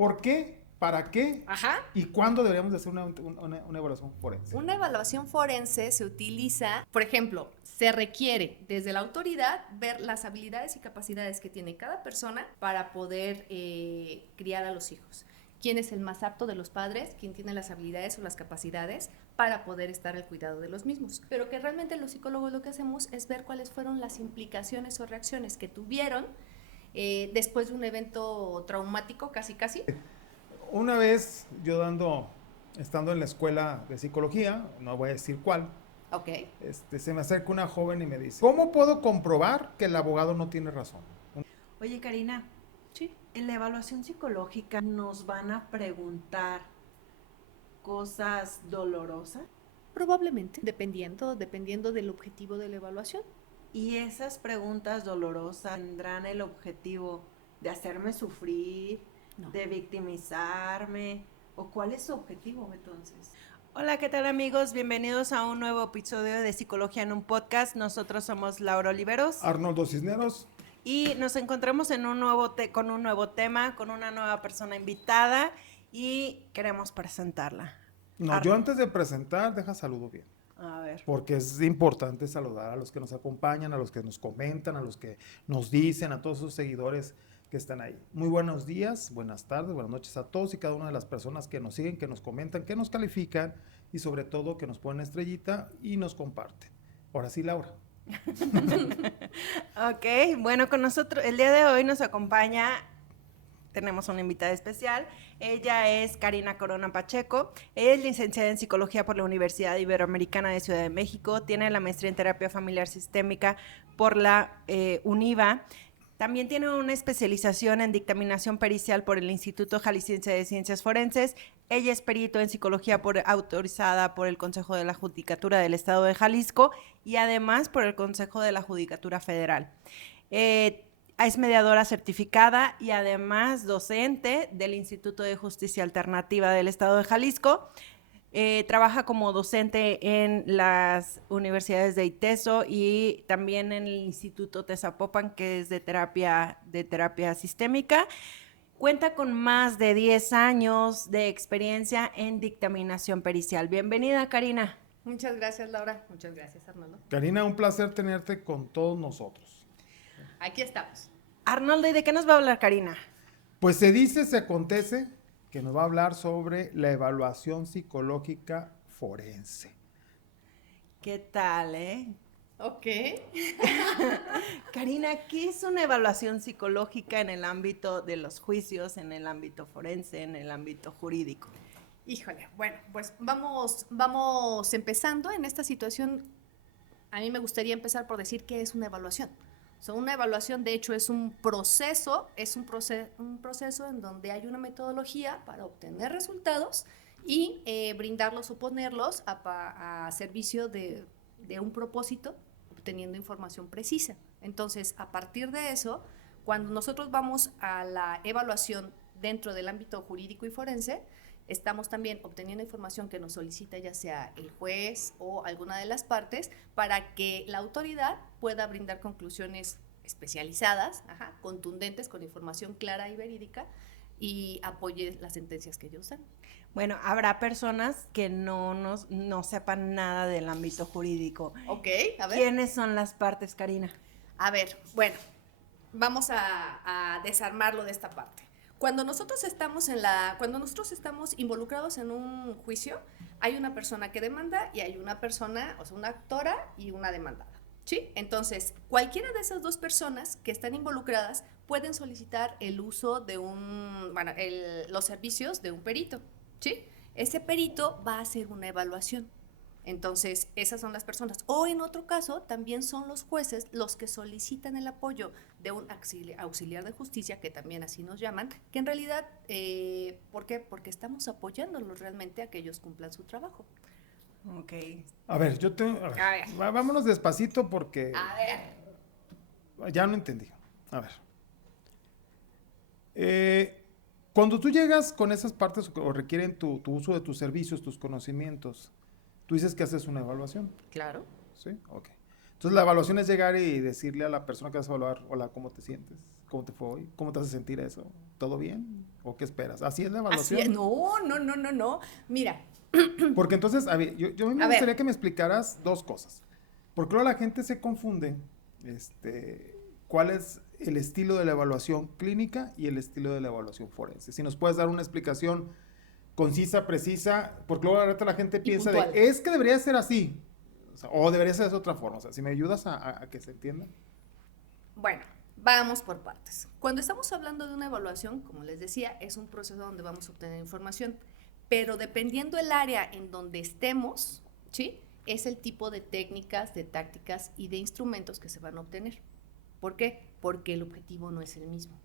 ¿Por qué? ¿Para qué? Ajá. ¿Y cuándo deberíamos de hacer una evaluación forense? Una evaluación forense se utiliza, por ejemplo, se requiere desde la autoridad ver las habilidades y capacidades que tiene cada persona para poder criar a los hijos. ¿Quién es el más apto de los padres? ¿Quién tiene las habilidades o las capacidades para poder estar al cuidado de los mismos? Pero que realmente los psicólogos lo que hacemos es ver cuáles fueron las implicaciones o reacciones que tuvieron después de un evento traumático, casi. Una vez yo estando en la escuela de psicología, no voy a decir cuál, Ok. se me acerca una joven y me dice, ¿cómo puedo comprobar que el abogado no tiene razón? Oye, Karina, Sí. en la evaluación psicológica nos van a preguntar cosas dolorosas Probablemente, dependiendo del objetivo de la evaluación. y esas preguntas dolorosas tendrán el objetivo de hacerme sufrir, No. de victimizarme, o cuál es su objetivo entonces. Hola, ¿qué tal amigos? Bienvenidos a un nuevo episodio de Psicología en un Podcast. Nosotros somos Laura Oliveros Arnoldo Cisneros. y nos encontramos en con un nuevo tema, con una nueva persona invitada y queremos presentarla. No, yo antes de presentar, deja saludo bien. A ver. Porque es importante saludar a los que nos acompañan, a los que nos comentan, a los que nos dicen, a todos sus seguidores que están ahí. Muy buenos días, buenas tardes, buenas noches a todos y cada una de las personas que nos siguen, que nos comentan, que nos califican y sobre todo que nos ponen estrellita y nos comparten. Ahora sí, Laura. Ok, bueno, con nosotros el día de hoy nos acompaña, tenemos una invitada especial. Ella es Karina Corona Pacheco. Ella es licenciada en Psicología por la Universidad Iberoamericana de Ciudad de México. Tiene la maestría en Terapia Familiar Sistémica por la UNIVA. También tiene una especialización en dictaminación pericial por el Instituto Jalisciense de Ciencias Forenses. Ella es perito en psicología autorizada por el Consejo de la Judicatura del Estado de Jalisco y además por el Consejo de la Judicatura Federal. Es mediadora certificada y además docente del Instituto de Justicia Alternativa del Estado de Jalisco. Trabaja como docente en las universidades de ITESO y también en el Instituto Tezapopan, que es de terapia sistémica. Cuenta con más de 10 años de experiencia en dictaminación pericial. Bienvenida, Karina. Muchas gracias, Laura. Muchas gracias, Arnoldo. Karina, un placer tenerte con todos nosotros. Aquí estamos. Arnoldo, ¿y de qué nos va a hablar Karina? Pues se dice, se acontece que nos va a hablar sobre la evaluación psicológica forense. ¿Qué tal, eh? Ok. Karina, ¿qué es una evaluación psicológica en el ámbito de los juicios, en el ámbito forense, en el ámbito jurídico? Híjole, bueno, pues vamos empezando en esta situación. A mí me gustaría empezar por decir qué es una evaluación. O sea, una evaluación, de hecho, es un proceso en donde hay una metodología para obtener resultados y brindarlos o ponerlos a servicio de un propósito, obteniendo información precisa. Entonces, a partir de eso, cuando nosotros vamos a la evaluación dentro del ámbito jurídico y forense, estamos también obteniendo información que nos solicita ya sea el juez o alguna de las partes para que la autoridad pueda brindar conclusiones especializadas, contundentes, con información clara y verídica y apoye las sentencias que ellos dan. Bueno, habrá personas que no sepan nada del ámbito jurídico. Ok, a ver. ¿Quiénes son las partes, Karina? A ver, bueno, vamos a desarmarlo de esta parte. Cuando nosotros estamos involucrados en un juicio, hay una persona que demanda y hay una persona, o sea, una actora y una demandada, ¿sí? Entonces, cualquiera de esas dos personas que están involucradas pueden solicitar el uso de los servicios de un perito, ¿sí? Ese perito va a hacer una evaluación. Entonces, esas son las personas. O en otro caso, también son los jueces los que solicitan el apoyo de un auxiliar de justicia, que también así nos llaman, que en realidad, ¿por qué? Porque estamos apoyándolos realmente a que ellos cumplan su trabajo. Ok. A ver, vámonos despacito porque A ver. ya no entendí. A ver. Cuando tú llegas con esas partes o requieren tu uso de tus servicios, tus conocimientos, tú dices que haces una evaluación. Claro. ¿Sí? Ok. Entonces, la evaluación es llegar y decirle a la persona que vas a evaluar, hola, ¿cómo te sientes? ¿Cómo te fue hoy? ¿Cómo te hace sentir eso? ¿Todo bien? ¿O qué esperas? ¿Así es la Así evaluación? es. No. Mira, Porque entonces, a ver, yo me a ver, gustaría que me explicaras dos cosas. Porque luego la gente se confunde, cuál es el estilo de la evaluación clínica y el estilo de la evaluación forense. Si nos puedes dar una explicación concisa, precisa, porque luego ahorita la gente piensa puntual. es que debería ser así, o sea, o debería ser de otra forma. O sea, si me ayudas a que se entienda. bueno, vamos por partes. Cuando estamos hablando de una evaluación, como les decía, es un proceso donde vamos a obtener información, pero dependiendo el área en donde estemos, ¿sí? Es el tipo de técnicas, de tácticas y de instrumentos que se van a obtener. ¿Por qué? Porque el objetivo no es el mismo.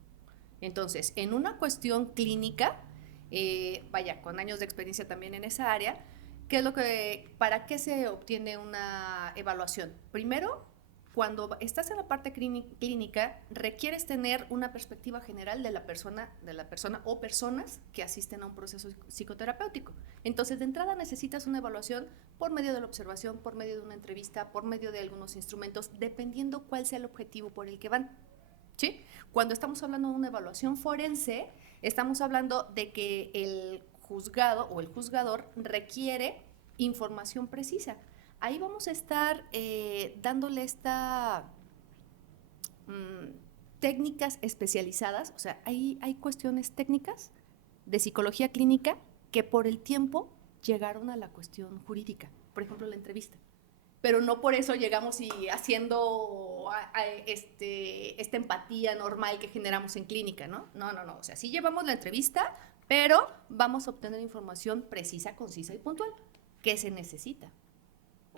Entonces, en una cuestión clínica, vaya, con años de experiencia también en esa área, ¿para qué se obtiene una evaluación? Primero, cuando estás en la parte clínica, requieres tener una perspectiva general de la persona o personas que asisten a un proceso psicoterapéutico. Entonces, de entrada necesitas una evaluación por medio de la observación, por medio de una entrevista, por medio de algunos instrumentos, dependiendo cuál sea el objetivo por el que van. ¿Sí? Cuando estamos hablando de una evaluación forense, estamos hablando de que el juzgado o el juzgador requiere información precisa. Ahí vamos a estar dándole técnicas especializadas, o sea, hay cuestiones técnicas de psicología clínica que por el tiempo llegaron a la cuestión jurídica, por ejemplo, la entrevista. Pero no por eso llegamos y haciendo esta empatía normal que generamos en clínica, ¿no? No, o sea, sí llevamos la entrevista, pero vamos a obtener información precisa, concisa y puntual que se necesita.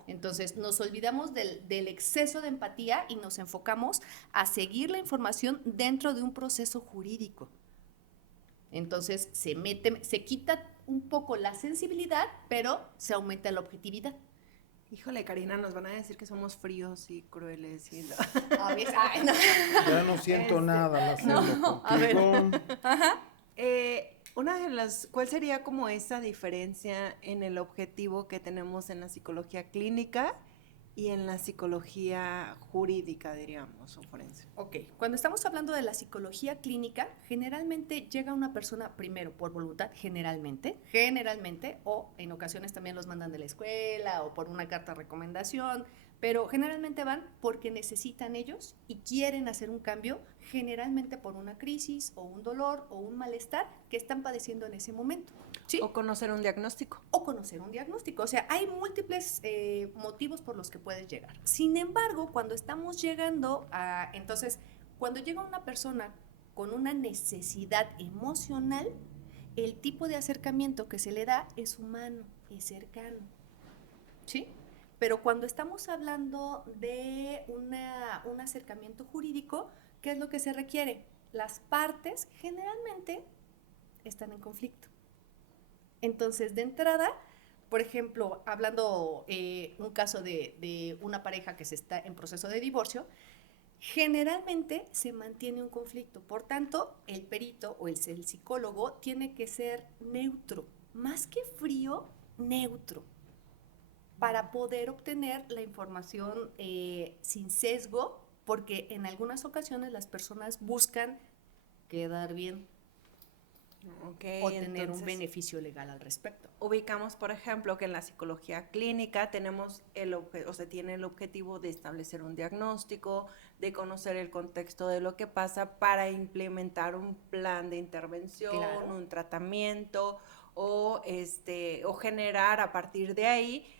Entonces, nos olvidamos del exceso de empatía y nos enfocamos a seguir la información dentro de un proceso jurídico. Entonces, se quita un poco la sensibilidad, pero se aumenta la objetividad. Híjole, Karina, nos van a decir que somos fríos y crueles. Y A veces, ay, no. Ya no siento nada al hacerlo a ver. contigo. Ajá. ¿Cuál sería como esa diferencia en el objetivo que tenemos en la psicología clínica y en la psicología jurídica, diríamos, o forense? Ok, cuando estamos hablando de la psicología clínica, generalmente llega una persona primero por voluntad, generalmente, o en ocasiones también los mandan de la escuela o por una carta de recomendación, pero generalmente van porque necesitan ellos y quieren hacer un cambio, generalmente por una crisis o un dolor o un malestar que están padeciendo en ese momento. ¿Sí? O conocer un diagnóstico. O conocer un diagnóstico. O sea, hay múltiples motivos por los que puedes llegar. Sin embargo, cuando estamos llegando a... Entonces, cuando llega una persona con una necesidad emocional, el tipo de acercamiento que se le da es humano, es cercano. ¿Sí? Pero cuando estamos hablando de un acercamiento jurídico, ¿qué es lo que se requiere? Las partes generalmente están en conflicto. Entonces, de entrada, por ejemplo, hablando un caso de una pareja que se está en proceso de divorcio, generalmente se mantiene un conflicto. Por tanto, el perito o el psicólogo tiene que ser neutro, más que frío, neutro, para poder obtener la información sin sesgo, porque en algunas ocasiones las personas buscan quedar bien. Okay, o tener un beneficio legal al respecto. Ubicamos, por ejemplo, que en la psicología clínica tenemos tiene el objetivo de establecer un diagnóstico, de conocer el contexto de lo que pasa para implementar un plan de intervención, claro, un tratamiento o generar a partir de ahí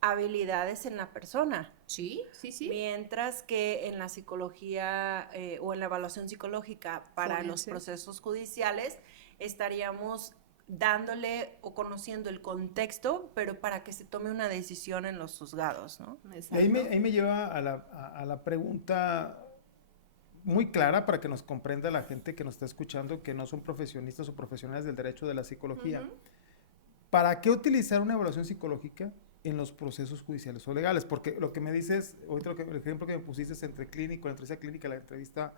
habilidades en la persona. Sí. Mientras que en la psicología o en la evaluación psicológica para forense, los procesos judiciales, estaríamos dándole o conociendo el contexto, pero para que se tome una decisión en los juzgados, ¿no? Ahí me lleva a la pregunta muy clara para que nos comprenda la gente que nos está escuchando, que no son profesionistas o profesionales del derecho de la psicología. ¿Para qué utilizar una evaluación psicológica en los procesos judiciales o legales? Porque lo que me dices, ahorita el ejemplo que me pusiste es entre clínico, la entrevista clínica, la entrevista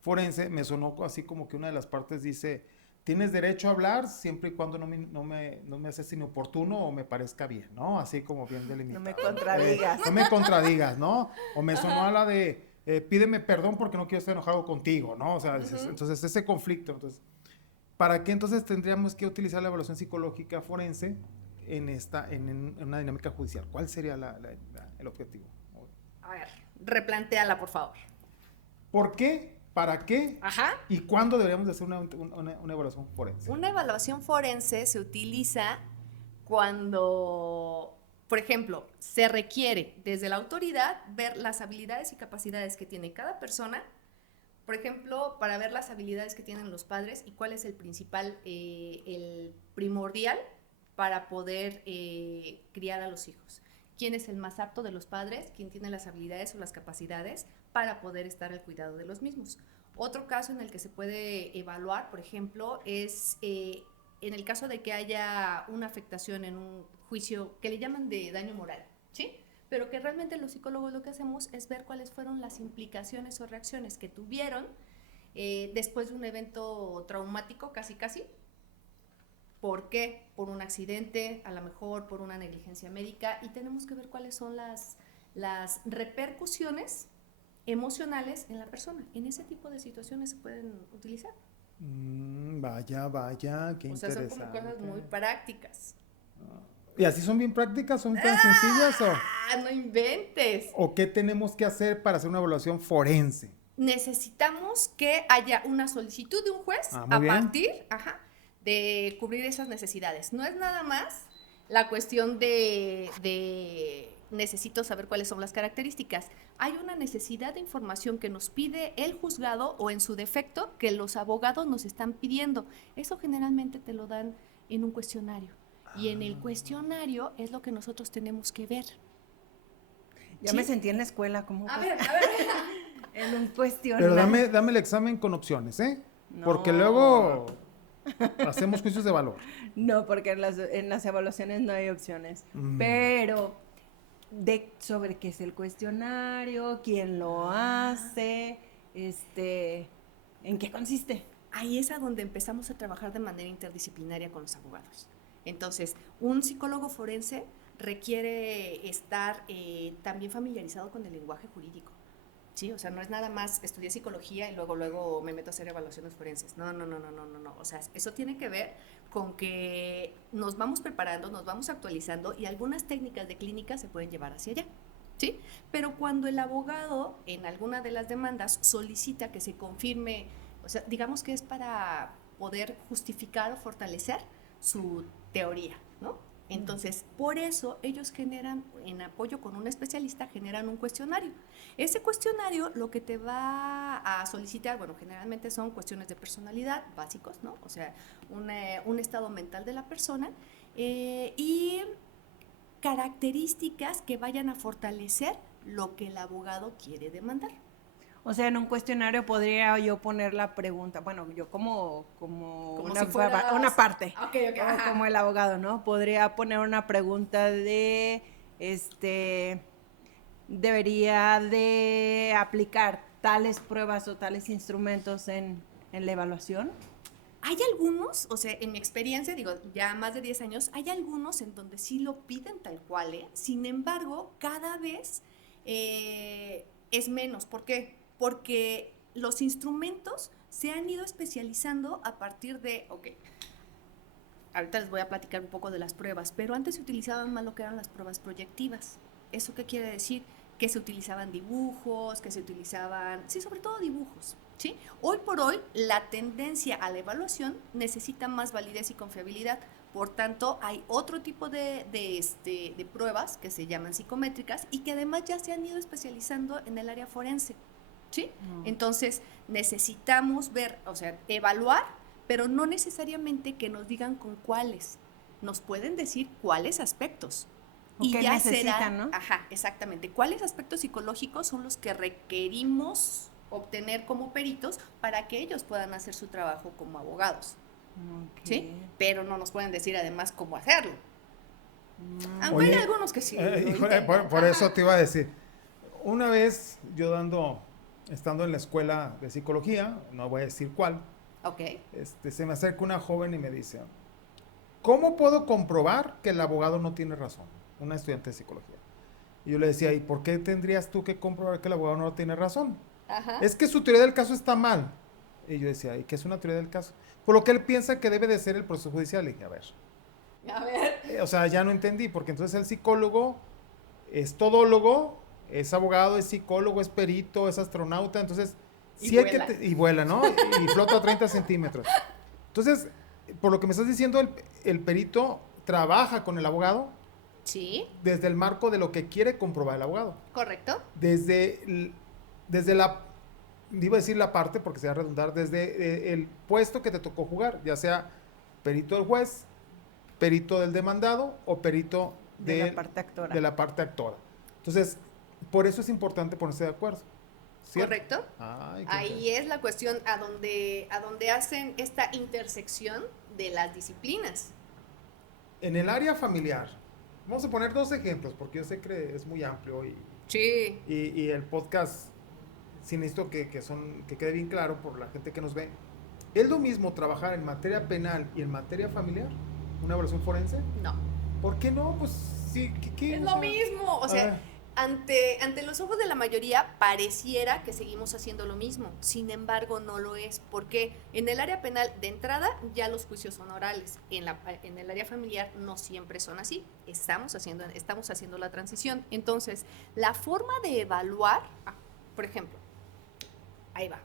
forense, me sonó así como que una de las partes dice, tienes derecho a hablar siempre y cuando no me haces inoportuno o me parezca bien, ¿no? Así como bien delimitado. No me contradigas. No me contradigas, ¿no? O me sonó a la de, pídeme perdón porque no quiero estar enojado contigo, ¿no? O sea, entonces ese conflicto. Entonces, ¿para qué entonces tendríamos que utilizar la evaluación psicológica forense en una dinámica judicial? ¿Cuál sería el objetivo? A ver, replantéala, por favor. ¿Por qué? ¿Para qué? Ajá. ¿Y cuándo deberíamos de hacer una evaluación forense? Una evaluación forense se utiliza cuando, por ejemplo, se requiere desde la autoridad ver las habilidades y capacidades que tiene cada persona. Por ejemplo, para ver las habilidades que tienen los padres y cuál es el principal, el primordial para poder criar a los hijos. ¿Quién es el más apto de los padres? ¿Quién tiene las habilidades o las capacidades para poder estar al cuidado de los mismos? Otro caso en el que se puede evaluar, por ejemplo, es en el caso de que haya una afectación en un juicio que le llaman de daño moral, ¿sí? Pero que realmente los psicólogos lo que hacemos es ver cuáles fueron las implicaciones o reacciones que tuvieron después de un evento traumático, casi. ¿Por qué? Por un accidente, a lo mejor por una negligencia médica, y tenemos que ver cuáles son las repercusiones emocionales en la persona. En ese tipo de situaciones se pueden utilizar. Vaya, qué interesante. O sea, son como cosas muy prácticas. ¿Y así son bien prácticas? ¿Son tan sencillas? No inventes. ¿O qué tenemos que hacer para hacer una evaluación forense? Necesitamos que haya una solicitud de un juez a partir de cubrir esas necesidades. No es nada más la cuestión de necesito saber cuáles son las características. Hay una necesidad de información que nos pide el juzgado o en su defecto que los abogados nos están pidiendo. Eso generalmente te lo dan en un cuestionario. Y en el cuestionario es lo que nosotros tenemos que ver. Ya me sentí en la escuela como... A ver. En un cuestionario. Pero dame el examen con opciones, ¿eh? No. Porque luego hacemos juicios de valor. No, porque en las evaluaciones no hay opciones. Pero sobre qué es el cuestionario, quién lo hace, ¿en qué consiste? Ahí es a donde empezamos a trabajar de manera interdisciplinaria con los abogados. Entonces, un psicólogo forense requiere estar también familiarizado con el lenguaje jurídico. Sí, o sea, no es nada más estudiar psicología y luego me meto a hacer evaluaciones forenses. No. O sea, eso tiene que ver con que nos vamos preparando, nos vamos actualizando y algunas técnicas de clínica se pueden llevar hacia allá. ¿Sí? Pero cuando el abogado en alguna de las demandas solicita que se confirme, o sea, digamos que es para poder justificar o fortalecer su teoría, ¿no? Entonces, por eso ellos generan, en apoyo con un especialista, generan un cuestionario. Ese cuestionario lo que te va a solicitar, bueno, generalmente son cuestiones de personalidad, básicos, ¿no? O sea, un estado mental de la persona y características que vayan a fortalecer lo que el abogado quiere demandar. O sea, en un cuestionario podría yo poner la pregunta, bueno, yo como si fueras... una parte, Okay, como el abogado, ¿no? Podría poner una pregunta de, debería de aplicar tales pruebas o tales instrumentos en la evaluación. Hay algunos, o sea, en mi experiencia, digo, ya más de 10 años, hay algunos en donde sí lo piden tal cual, ¿eh? Sin embargo, cada vez es menos. ¿Por qué? Porque los instrumentos se han ido especializando a partir de, ahorita les voy a platicar un poco de las pruebas, pero antes se utilizaban más lo que eran las pruebas proyectivas. ¿Eso qué quiere decir? Que se utilizaban dibujos, sí, sobre todo dibujos, ¿sí? Hoy por hoy, la tendencia a la evaluación necesita más validez y confiabilidad. Por tanto, hay otro tipo de pruebas que se llaman psicométricas y que además ya se han ido especializando en el área forense. ¿Sí? Entonces necesitamos ver, o sea, evaluar, pero no necesariamente que nos digan con cuáles. Nos pueden decir cuáles aspectos. Y ya necesitan, será, ¿no? Exactamente. ¿Cuáles aspectos psicológicos son los que requerimos obtener como peritos para que ellos puedan hacer su trabajo como abogados? ¿Sí? Pero no nos pueden decir además cómo hacerlo. Aunque hay algunos que sí. Híjole, por eso te iba a decir. Una vez yo estando en la escuela de psicología, no voy a decir cuál, Ok. Se me acerca una joven y me dice, ¿cómo puedo comprobar que el abogado no tiene razón? Una estudiante de psicología. Y yo le decía, ¿y por qué tendrías tú que comprobar que el abogado no tiene razón? Ajá. Es que su teoría del caso está mal. Y yo decía, ¿y qué es una teoría del caso? Por lo que él piensa que debe de ser el proceso judicial. Y dije, a ver. A ver. O sea, ya no entendí, porque entonces el psicólogo es todólogo, es abogado, es psicólogo, es perito, es astronauta, entonces Y sí hay vuela. y vuela, ¿no? Y flota a 30 centímetros. Entonces, por lo que me estás diciendo, el perito trabaja con el abogado Sí, desde el marco de lo que quiere comprobar el abogado. correcto. Desde la, iba a decir la parte porque se va a redundar, desde el puesto que te tocó jugar, ya sea perito del juez, perito del demandado o perito De la parte actora. de la parte actora. Entonces, por eso es importante ponerse de acuerdo. ¿Cierto? Correcto. Ay, Ahí es la cuestión a donde hacen esta intersección de las disciplinas. En el área familiar, vamos a poner 2 ejemplos, porque yo sé que es muy amplio Sí. y el podcast, sí necesito que quede bien claro por la gente que nos ve. ¿Es lo mismo trabajar en materia penal y en materia familiar? ¿Una evaluación forense? No. ¿Por qué no? Pues sí, ¿qué? Es O lo sea, mismo. O sea, ah, ante los ojos de la mayoría pareciera que seguimos haciendo lo mismo. Sin embargo, no lo es. Porque en el área penal, de entrada, ya los juicios son orales. En el área familiar no siempre son así. Estamos haciendo la transición. Entonces, la forma de evaluar, por ejemplo, ahí va.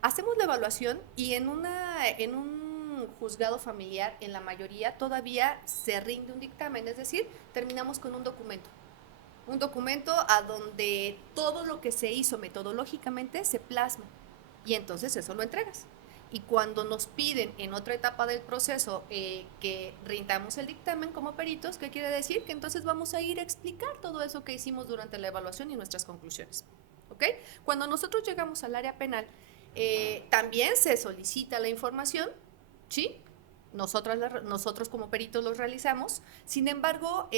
Hacemos la evaluación y en un juzgado familiar, en la mayoría, todavía se rinde un dictamen, es decir, terminamos con un documento. Un documento a donde todo lo que se hizo metodológicamente se plasma y entonces eso lo entregas. Y cuando nos piden en otra etapa del proceso que rindamos el dictamen como peritos, ¿qué quiere decir? Que entonces vamos a ir a explicar todo eso que hicimos durante la evaluación y nuestras conclusiones. ¿Ok? Cuando nosotros llegamos al área penal, también se solicita la información, ¿sí? Nosotros como peritos los realizamos. Sin embargo,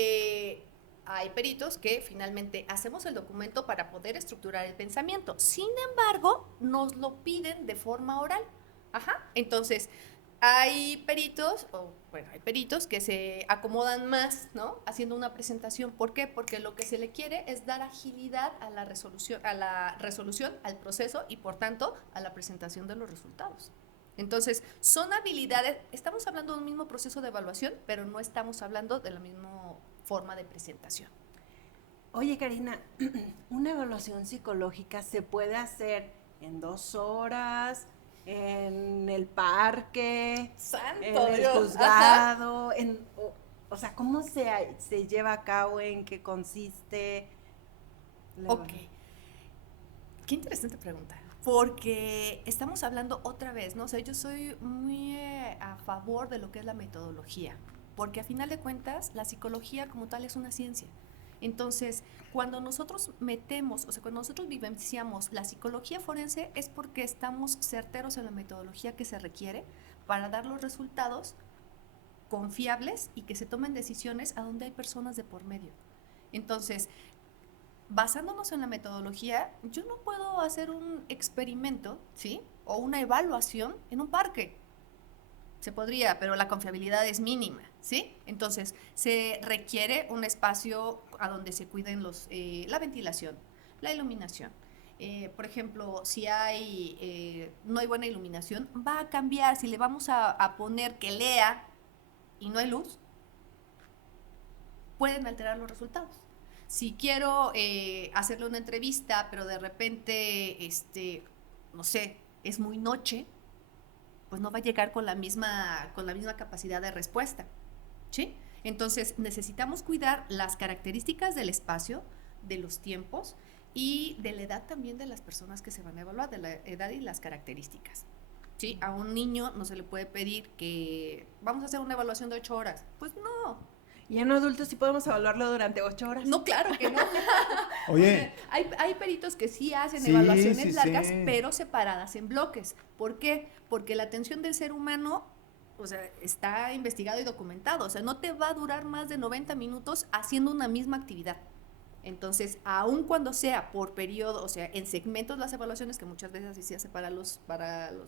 hay peritos que finalmente hacemos el documento para poder estructurar el pensamiento. Sin embargo, nos lo piden de forma oral. Ajá. Entonces, hay peritos que se acomodan más, ¿no? Haciendo una presentación. ¿Por qué? Porque lo que se le quiere es dar agilidad a la resolución, al proceso y por tanto a la presentación de los resultados. Entonces, son habilidades, estamos hablando de un mismo proceso de evaluación, pero no estamos hablando de la misma forma de presentación. Oye, Karina, ¿una evaluación psicológica se puede hacer en 2 horas, en el parque, ¡Santo en el Dios! juzgado? O sea, ¿cómo se lleva a cabo? ¿En qué consiste? Ok. Qué interesante pregunta. Porque estamos hablando otra vez, ¿no? O sea, yo soy muy a favor de lo que es la metodología. Porque a final de cuentas, la psicología como tal es una ciencia. Entonces, cuando nosotros cuando nosotros vivenciamos la psicología forense es porque estamos certeros en la metodología que se requiere para dar los resultados confiables y que se tomen decisiones a donde hay personas de por medio. Entonces, basándonos en la metodología, yo no puedo hacer un experimento, ¿sí? O una evaluación en un parque. Se podría, pero la confiabilidad es mínima, ¿sí? Entonces, se requiere un espacio a donde se cuiden la ventilación, la iluminación. Por ejemplo, si no hay buena iluminación, va a cambiar. Si le vamos a poner que lea y no hay luz, pueden alterar los resultados. Si quiero hacerle una entrevista, pero de repente, no sé, es muy noche, pues no va a llegar con la misma capacidad de respuesta, ¿sí? Entonces, necesitamos cuidar las características del espacio, de los tiempos y de la edad también de las personas que se van a evaluar, de la edad y las características, ¿sí? A un niño no se le puede pedir que vamos a hacer una evaluación de 8 horas. Pues no. ¿Y en adultos sí podemos evaluarlo durante 8 horas? No, claro que no. Oye. Hay peritos que sí hacen Sí, evaluaciones sí, largas, sí. pero separadas en bloques. ¿Por qué? Porque la atención del ser humano, o sea, está investigado y documentado. O sea, no te va a durar más de 90 minutos haciendo una misma actividad. Entonces, aun cuando sea por periodo, o sea, en segmentos las evaluaciones, que muchas veces así se hace para los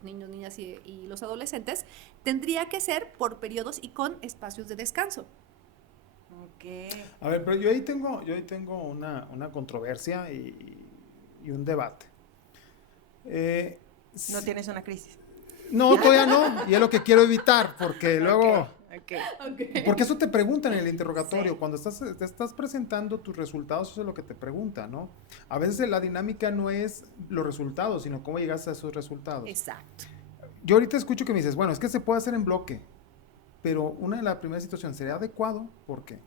niños, niñas y los adolescentes, tendría que ser por periodos y con espacios de descanso. Ok. A ver, pero yo ahí tengo una controversia y un debate. No tienes una crisis. No, todavía no, y es lo que quiero evitar, porque luego... Okay. Porque eso te preguntan en el interrogatorio, Sí. cuando te estás presentando tus resultados, eso es lo que te preguntan, ¿no? A veces la dinámica no es los resultados, sino cómo llegaste a esos resultados. Exacto. Yo ahorita escucho que me dices, bueno, es que se puede hacer en bloque, pero una de las primeras situaciones, ¿sería adecuado? ¿Por qué?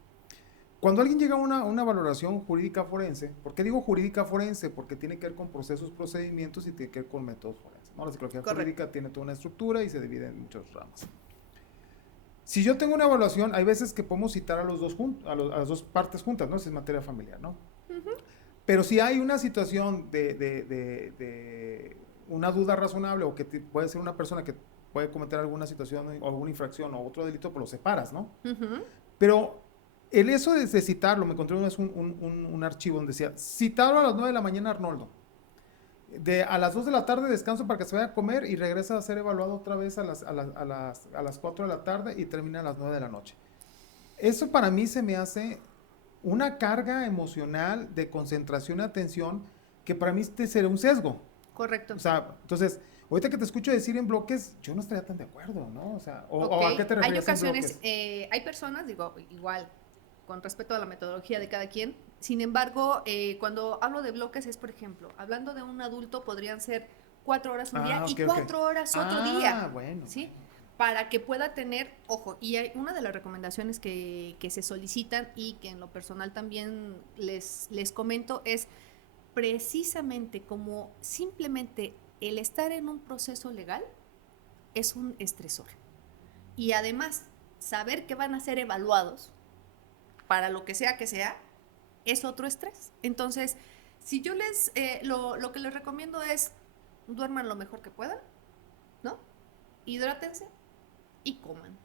Cuando alguien llega a una valoración jurídica forense, ¿por qué digo jurídica forense? Porque tiene que ver con procesos, procedimientos y tiene que ver con métodos forenses, ¿no? La psicología jurídica tiene toda una estructura y se divide en muchas ramas. Si yo tengo una evaluación, hay veces que podemos citar a los dos a las dos partes juntas, ¿no? Si es materia familiar, ¿no? Pero si hay una situación de una duda razonable o que puede ser una persona que puede cometer alguna situación o alguna infracción o otro delito, pues lo separas, ¿no? Pero el eso de citarlo, me encontré una vez un archivo donde decía, citarlo a las 9 de la mañana Arnoldo. A las 2 de la tarde descanso para que se vaya a comer y regresa a ser evaluado otra vez a las 4 de la tarde y termina a las 9 de la noche. Eso para mí se me hace una carga emocional de concentración y atención que para mí sería un sesgo. Correcto. O sea, entonces, ahorita que te escucho decir en bloques, yo no estaría tan de acuerdo, ¿no? O sea, o ¿a qué te refieres? Hay ocasiones, hay personas, digo, igual, con respecto a la metodología de cada quien. Sin embargo, cuando hablo de bloques es, por ejemplo, hablando de un adulto podrían ser 4 horas un día y 4 horas otro día. Bueno. ¿Sí? Para que pueda tener, ojo, y hay una de las recomendaciones que se solicitan y que en lo personal también les comento es precisamente como simplemente el estar en un proceso legal es un estresor. Y además, saber que van a ser evaluados para lo que sea, es otro estrés. Entonces, si yo lo que les recomiendo es duerman lo mejor que puedan, ¿no? Hidrátense y coman.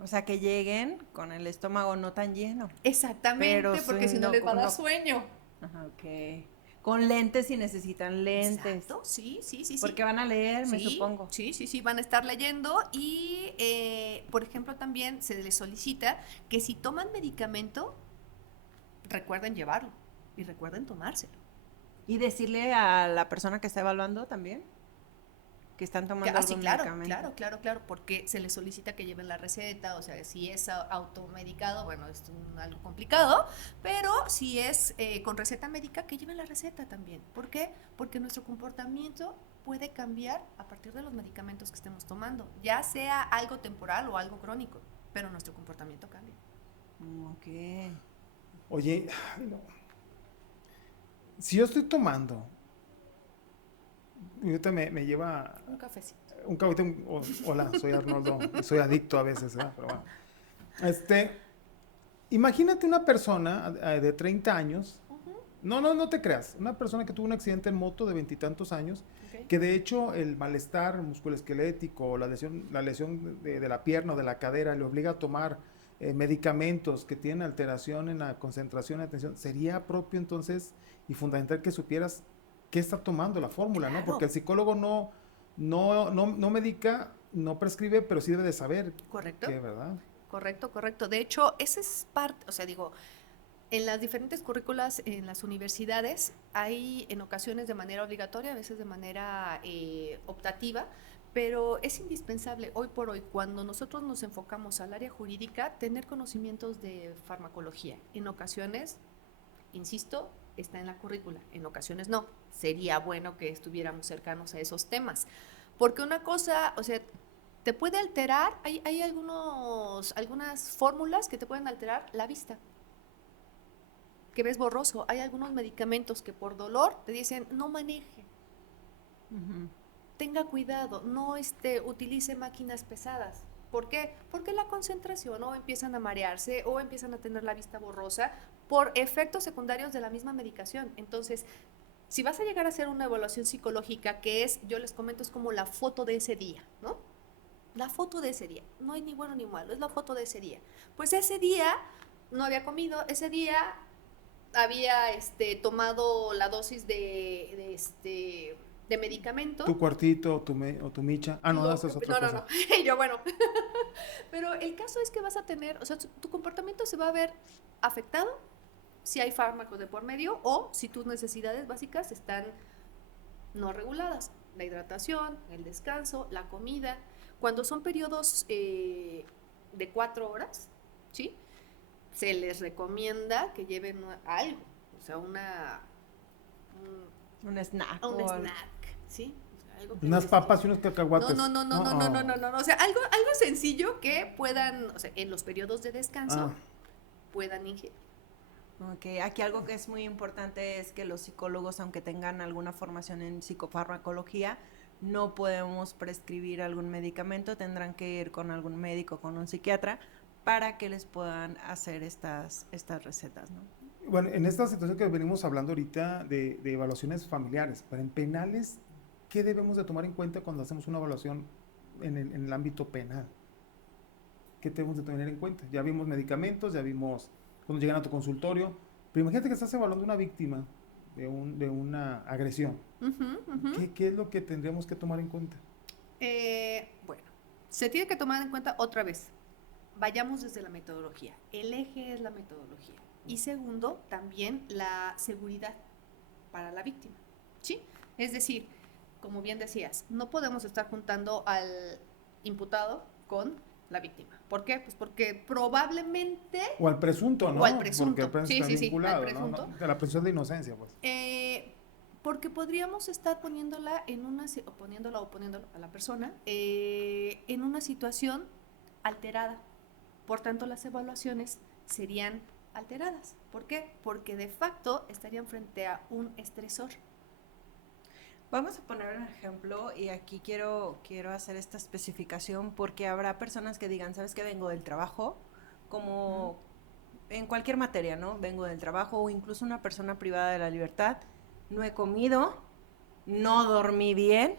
O sea, que lleguen con el estómago no tan lleno. Exactamente, pero porque si no les va a dar sueño. Ajá, ok. Con lentes si necesitan lentes. Exacto, sí. Porque van a leer, me supongo. Sí, van a estar leyendo y, por ejemplo, también se les solicita que si toman medicamento, recuerden llevarlo y recuerden tomárselo. Y decirle a la persona que está evaluando también que están tomando algún medicamento. Claro, porque se les solicita que lleven la receta, o sea, si es automedicado, bueno, es algo complicado, pero si es con receta médica, que lleven la receta también. ¿Por qué? Porque nuestro comportamiento puede cambiar a partir de los medicamentos que estemos tomando, ya sea algo temporal o algo crónico, pero nuestro comportamiento cambia. Ok. Oye, no. Si yo estoy tomando, y ahorita me lleva un cafecito. Hola, soy Arnoldo, soy adicto a veces, ¿verdad? Pero bueno. Imagínate una persona de 30 años, no te creas, una persona que tuvo un accidente en moto de 20 y tantos años, que de hecho el malestar musculoesquelético, la lesión de la pierna o de la cadera le obliga a tomar medicamentos que tienen alteración en la concentración y atención, sería propio entonces y fundamental que supieras qué está tomando la fórmula, claro. ¿No? Porque el psicólogo no medica, no prescribe, pero sí debe de saber. Correcto. ¿Qué, verdad? Correcto. De hecho, esa es parte, o sea, digo, en las diferentes currículas en las universidades hay en ocasiones de manera obligatoria, a veces de manera optativa, pero es indispensable hoy por hoy, cuando nosotros nos enfocamos al área jurídica, tener conocimientos de farmacología. En ocasiones, insisto, está en la currícula, en ocasiones no. Sería bueno que estuviéramos cercanos a esos temas, porque una cosa, o sea, te puede alterar, hay algunas fórmulas que te pueden alterar la vista, que ves borroso. Hay algunos medicamentos que por dolor te dicen no maneje, tenga cuidado, no utilice máquinas pesadas. ¿Por qué? Porque la concentración o empiezan a marearse o empiezan a tener la vista borrosa por efectos secundarios de la misma medicación. Entonces, si vas a llegar a hacer una evaluación psicológica, que es, yo les comento, es como la foto de ese día, ¿no? La foto de ese día. No hay ni bueno ni malo, es la foto de ese día. Pues ese día no había comido, ese día había tomado la dosis de medicamento. Tu cuartito o tu micha. Ah, no, eso es otra no, cosa. no. Y yo, bueno. Pero el caso es que vas a tener, o sea, tu comportamiento se va a ver afectado si hay fármacos de por medio o si tus necesidades básicas están no reguladas. La hidratación, el descanso, la comida. Cuando son periodos de 4 horas, ¿sí? Se les recomienda que lleven algo, o sea, un snack. un o algo. snack, ¿sí? O sea, algo que Unas les- papas y unos cacahuates. No, o sea, algo sencillo que puedan, o sea, en los periodos de descanso puedan ingerir. Ok, aquí algo que es muy importante es que los psicólogos, aunque tengan alguna formación en psicofarmacología, no podemos prescribir algún medicamento, tendrán que ir con algún médico, con un psiquiatra, para que les puedan hacer estas recetas, ¿no? Bueno, en esta situación que venimos hablando ahorita de evaluaciones familiares, pero en penales, ¿qué debemos de tomar en cuenta cuando hacemos una evaluación en el ámbito penal? ¿Qué debemos de tener en cuenta? Ya vimos medicamentos, ya vimos cuando llegan a tu consultorio, pero imagínate que estás evaluando una víctima de una agresión. ¿Qué es lo que tendríamos que tomar en cuenta? Bueno, se tiene que tomar en cuenta otra vez. Vayamos desde la metodología. El eje es la metodología. Y segundo, también la seguridad para la víctima, ¿sí? Es decir, como bien decías, no podemos estar juntando al imputado con la víctima. ¿Por qué? Pues porque probablemente... O al presunto, ¿no? O al presunto. Porque el presunto está Sí, vinculado, al presunto. ¿no? De la presunción de inocencia, pues. Porque podríamos estar poniéndola a la persona en una situación alterada. Por tanto, las evaluaciones serían alteradas. ¿Por qué? Porque de facto estarían frente a un estresor. Vamos a poner un ejemplo y aquí quiero hacer esta especificación porque habrá personas que digan, ¿sabes qué? Vengo del trabajo, como en cualquier materia, ¿no? Vengo del trabajo o incluso una persona privada de la libertad, no he comido, no dormí bien.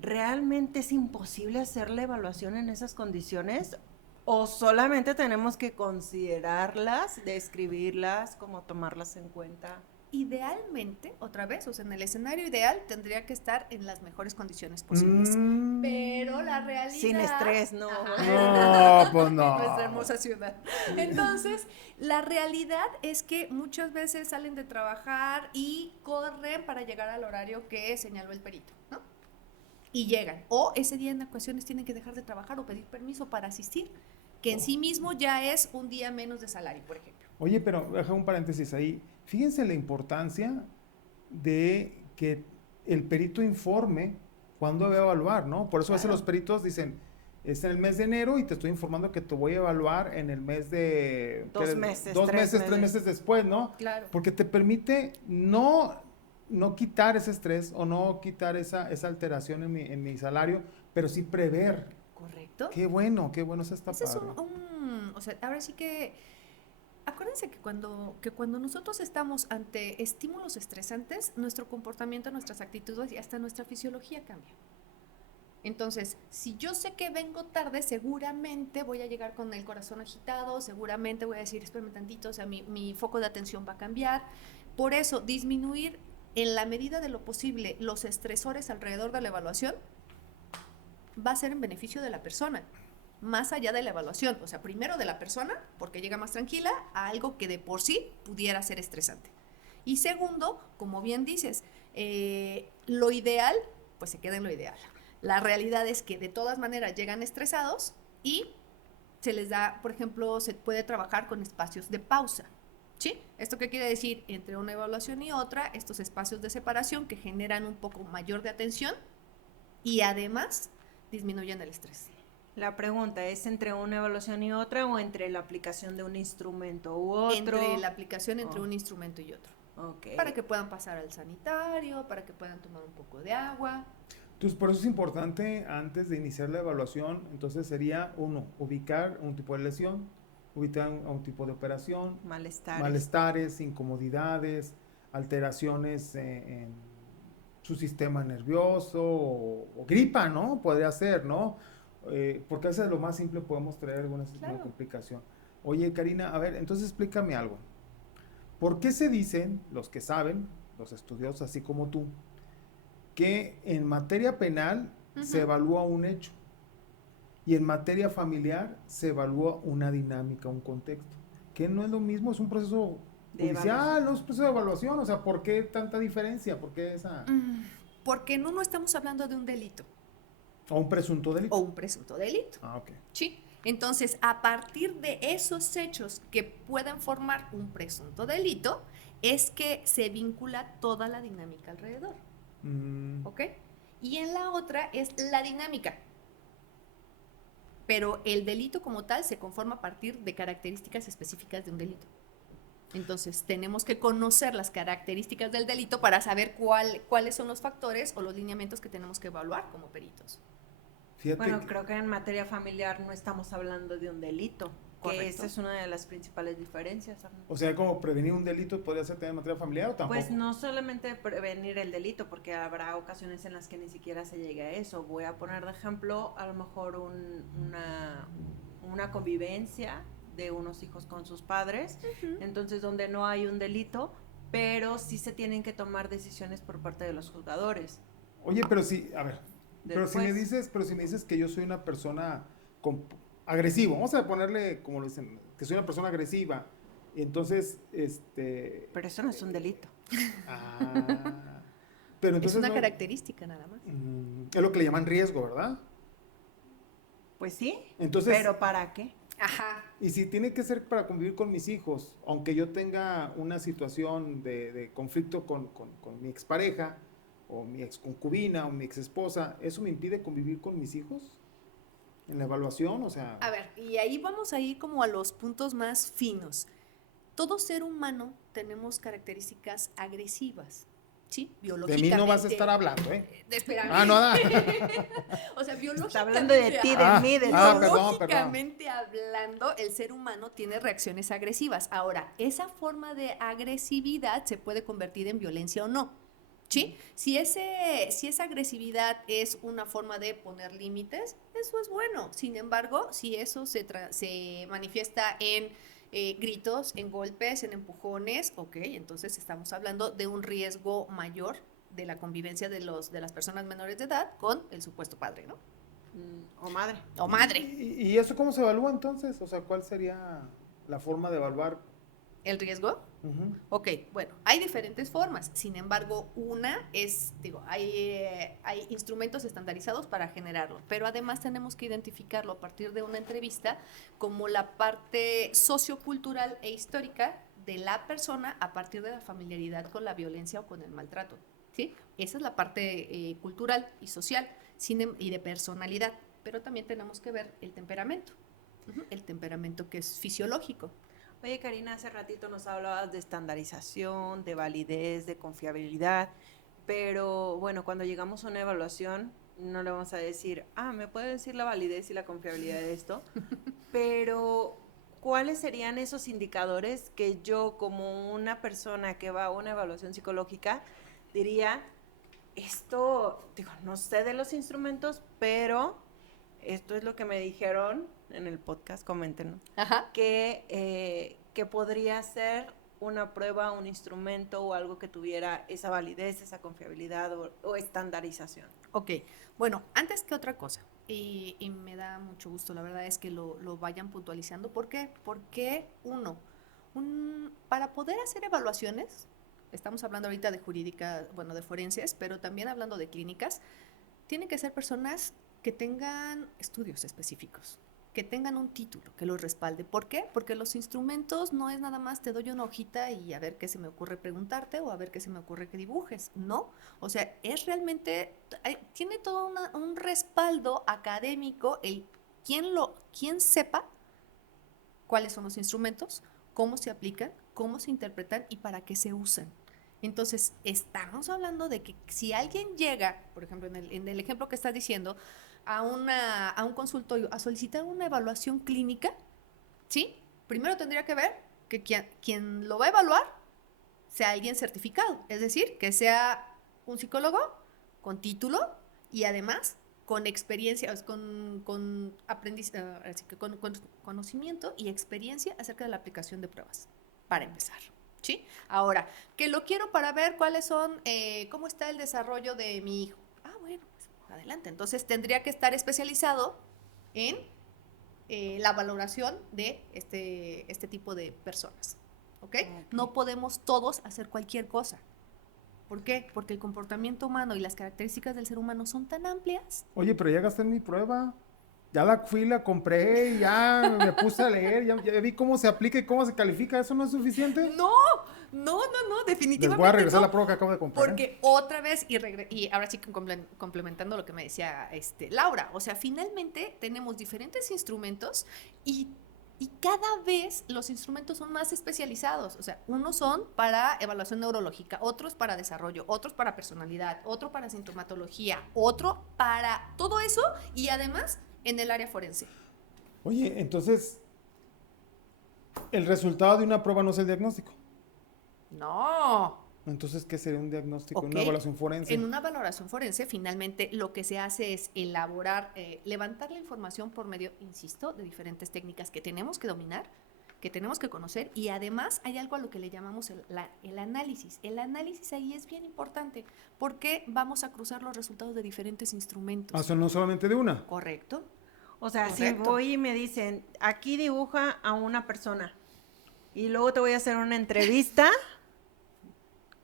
¿Realmente es imposible hacer la evaluación en esas condiciones? ¿O solamente tenemos que considerarlas, describirlas, como tomarlas en cuenta? Idealmente, otra vez, o sea, en el escenario ideal tendría que estar en las mejores condiciones posibles. Pero la realidad... Sin estrés, no. No, pues no. Nuestra hermosa ciudad. Entonces, la realidad es que muchas veces salen de trabajar y corren para llegar al horario que señaló el perito, ¿no? Y llegan. O ese día en ocasiones tienen que dejar de trabajar o pedir permiso para asistir, que en sí mismo ya es un día menos de salario, por ejemplo. Oye, pero deja un paréntesis ahí. Fíjense la importancia de que el perito informe cuándo va a evaluar, ¿no? Por eso a veces los peritos dicen, es en el mes de enero y te estoy informando que te voy a evaluar en el mes de... 2 meses, 3 meses después, ¿no? Claro. Porque te permite no quitar ese estrés o no quitar esa alteración en mi salario, pero sí prever. Correcto. Qué bueno es esta Ese padre. o sea, ahora sí que acuérdense que cuando nosotros estamos ante estímulos estresantes, nuestro comportamiento, nuestras actitudes y hasta nuestra fisiología cambia. Entonces, si yo sé que vengo tarde, seguramente voy a llegar con el corazón agitado, seguramente voy a decir, espérame tantito, o sea, mi foco de atención va a cambiar. Por eso, disminuir en la medida de lo posible los estresores alrededor de la evaluación va a ser en beneficio de la persona, más allá de la evaluación. O sea, primero de la persona, porque llega más tranquila, a algo que de por sí pudiera ser estresante. Y segundo, como bien dices, lo ideal, pues se queda en lo ideal. La realidad es que de todas maneras llegan estresados y se les da, por ejemplo, se puede trabajar con espacios de pausa. ¿Sí? ¿Esto qué quiere decir? Entre una evaluación y otra, estos espacios de separación que generan un poco mayor de atención y además disminuyen el estrés. La pregunta es, ¿entre una evaluación y otra o entre la aplicación de un instrumento u otro? Entre la aplicación entre un instrumento y otro. Okay. Para que puedan pasar al sanitario, para que puedan tomar un poco de agua. Entonces, por eso es importante, antes de iniciar la evaluación, entonces sería, ubicar un tipo de lesión, ubicar un tipo de operación, malestares, incomodidades, alteraciones en su sistema nervioso o gripa, ¿no? Podría ser, ¿no? Porque a veces lo más simple podemos traer alguna complicación. Oye, Karina, a ver, entonces explícame algo. ¿Por qué se dicen, los que saben, los estudiosos así como tú, que en materia penal se evalúa un hecho y en materia familiar se evalúa una dinámica, un contexto? Que no es lo mismo, es un proceso judicial, no es un proceso de evaluación. O sea, ¿por qué tanta diferencia? ¿Por qué esa...? Porque en uno estamos hablando de un delito. ¿O un presunto delito? O un presunto delito. Ah, ok. Sí. Entonces, a partir de esos hechos que puedan formar un presunto delito, es que se vincula toda la dinámica alrededor. ¿Ok? Y en la otra es la dinámica. Pero el delito como tal se conforma a partir de características específicas de un delito. Entonces, tenemos que conocer las características del delito para saber cuáles son los factores o los lineamientos que tenemos que evaluar como peritos. Fíjate Bueno, que- creo que en materia familiar no estamos hablando de un delito, Correcto. que esa es una de las principales diferencias, Arnoldo. O sea, como prevenir un delito podría ser también en materia familiar o tampoco. Pues no solamente prevenir el delito, porque habrá ocasiones en las que ni siquiera se llegue a eso. Voy a poner de ejemplo, a lo mejor una convivencia de unos hijos con sus padres, entonces donde no hay un delito, pero sí se tienen que tomar decisiones por parte de los juzgadores. Oye, pero si, a ver, pero si me Después. dices que yo soy una persona agresiva, vamos a ponerle como lo dicen, que soy una persona agresiva, y entonces, Pero eso no es un delito. ah, pero entonces Es una no- característica nada más. es lo que le llaman riesgo, ¿verdad? Pues sí, Entonces, pero ¿para qué? Ajá. y si tiene que ser para convivir con mis hijos, aunque yo tenga una situación de conflicto con mi expareja, o mi ex concubina, o mi ex esposa, ¿eso me impide convivir con mis hijos? En la evaluación, o sea... A ver, y ahí vamos a ir como a los puntos más finos. Todo ser humano tenemos características agresivas, ¿sí? De Biológicamente. mí no vas a estar hablando, ¿eh? Espérame. Ah, no, nada. O sea, biológicamente. Está hablando de ti, de Ah, mí, de ah, todos. perdón. Biológicamente hablando, el ser humano tiene reacciones agresivas. Ahora, esa forma de agresividad se puede convertir en violencia o no. ¿Sí? Si esa agresividad es una forma de poner límites, eso es bueno. Sin embargo, si eso se manifiesta en gritos, en golpes, en empujones, ok, entonces estamos hablando de un riesgo mayor de la convivencia de las personas menores de edad con el supuesto padre, ¿no? O madre. O madre. ¿Y eso cómo se evalúa entonces? O sea, ¿cuál sería la forma de evaluar? ¿El riesgo? Ujú. Ok, bueno, hay diferentes formas. Sin embargo, hay instrumentos estandarizados para generarlo, pero además tenemos que identificarlo a partir de una entrevista como la parte sociocultural e histórica de la persona a partir de la familiaridad con la violencia o con el maltrato, ¿sí? Esa es la parte cultural y social y de personalidad, pero también tenemos que ver el temperamento, el temperamento que es fisiológico. Oye, Karina, hace ratito nos hablabas de estandarización, de validez, de confiabilidad, pero bueno, cuando llegamos a una evaluación, no le vamos a decir, ¿me puede decir la validez y la confiabilidad de esto? Pero, ¿cuáles serían esos indicadores que yo, como una persona que va a una evaluación psicológica, diría, esto, no sé de los instrumentos, pero esto es lo que me dijeron en el podcast, coméntenos, Ajá. que podría ser una prueba, un instrumento o algo que tuviera esa validez, esa confiabilidad o estandarización? Ok, bueno, antes que otra cosa, y me da mucho gusto, la verdad es que lo vayan puntualizando. ¿Por qué? Porque para poder hacer evaluaciones, estamos hablando ahorita de jurídica, bueno, de forenses, pero también hablando de clínicas, tienen que ser personas que tengan estudios específicos, que tengan un título que los respalde. ¿Por qué? Porque los instrumentos no es nada más te doy una hojita y a ver qué se me ocurre preguntarte o a ver qué se me ocurre que dibujes. No, o sea, es realmente, tiene todo un respaldo académico, quien sepa cuáles son los instrumentos, cómo se aplican, cómo se interpretan y para qué se usan. Entonces, estamos hablando de que si alguien llega, por ejemplo, en el ejemplo que estás diciendo, a un consultorio a solicitar una evaluación clínica, ¿sí? Primero tendría que ver que quien lo va a evaluar sea alguien certificado, es decir, que sea un psicólogo con título y además con experiencia, con conocimiento y experiencia acerca de la aplicación de pruebas, para empezar. ¿sí? Ahora, que lo quiero para ver cuáles son, cómo está el desarrollo de mi hijo. Ah, bueno, pues adelante. Entonces tendría que estar especializado en la valoración de este tipo de personas, ¿ok? No podemos todos hacer cualquier cosa. ¿Por qué? Porque el comportamiento humano y las características del ser humano son tan amplias. Oye, pero ya gasté en mi prueba. Ya la fui, la compré, ya me puse a leer, ya vi cómo se aplica y cómo se califica. ¿Eso no es suficiente? No, definitivamente Les voy a regresar no. la prueba que acabo de comprar. Porque otra vez, y ahora sí que complementando lo que me decía Laura, o sea, finalmente tenemos diferentes instrumentos y cada vez los instrumentos son más especializados. O sea, unos son para evaluación neurológica, otros para desarrollo, otros para personalidad, otro para sintomatología, otro para todo eso y además en el área forense. Oye, entonces, el resultado de una prueba no es el diagnóstico. No. Entonces, ¿qué sería un diagnóstico? Okay. ¿Una evaluación forense? En una valoración forense, finalmente, lo que se hace es elaborar, levantar la información por medio, insisto, de diferentes técnicas que tenemos que dominar, que tenemos que conocer, y además hay algo a lo que le llamamos el análisis. El análisis ahí es bien importante, porque vamos a cruzar los resultados de diferentes instrumentos. Ah, son no solamente de una. Correcto. O sea, Correcto. si voy y me dicen, aquí dibuja a una persona, y luego te voy a hacer una entrevista,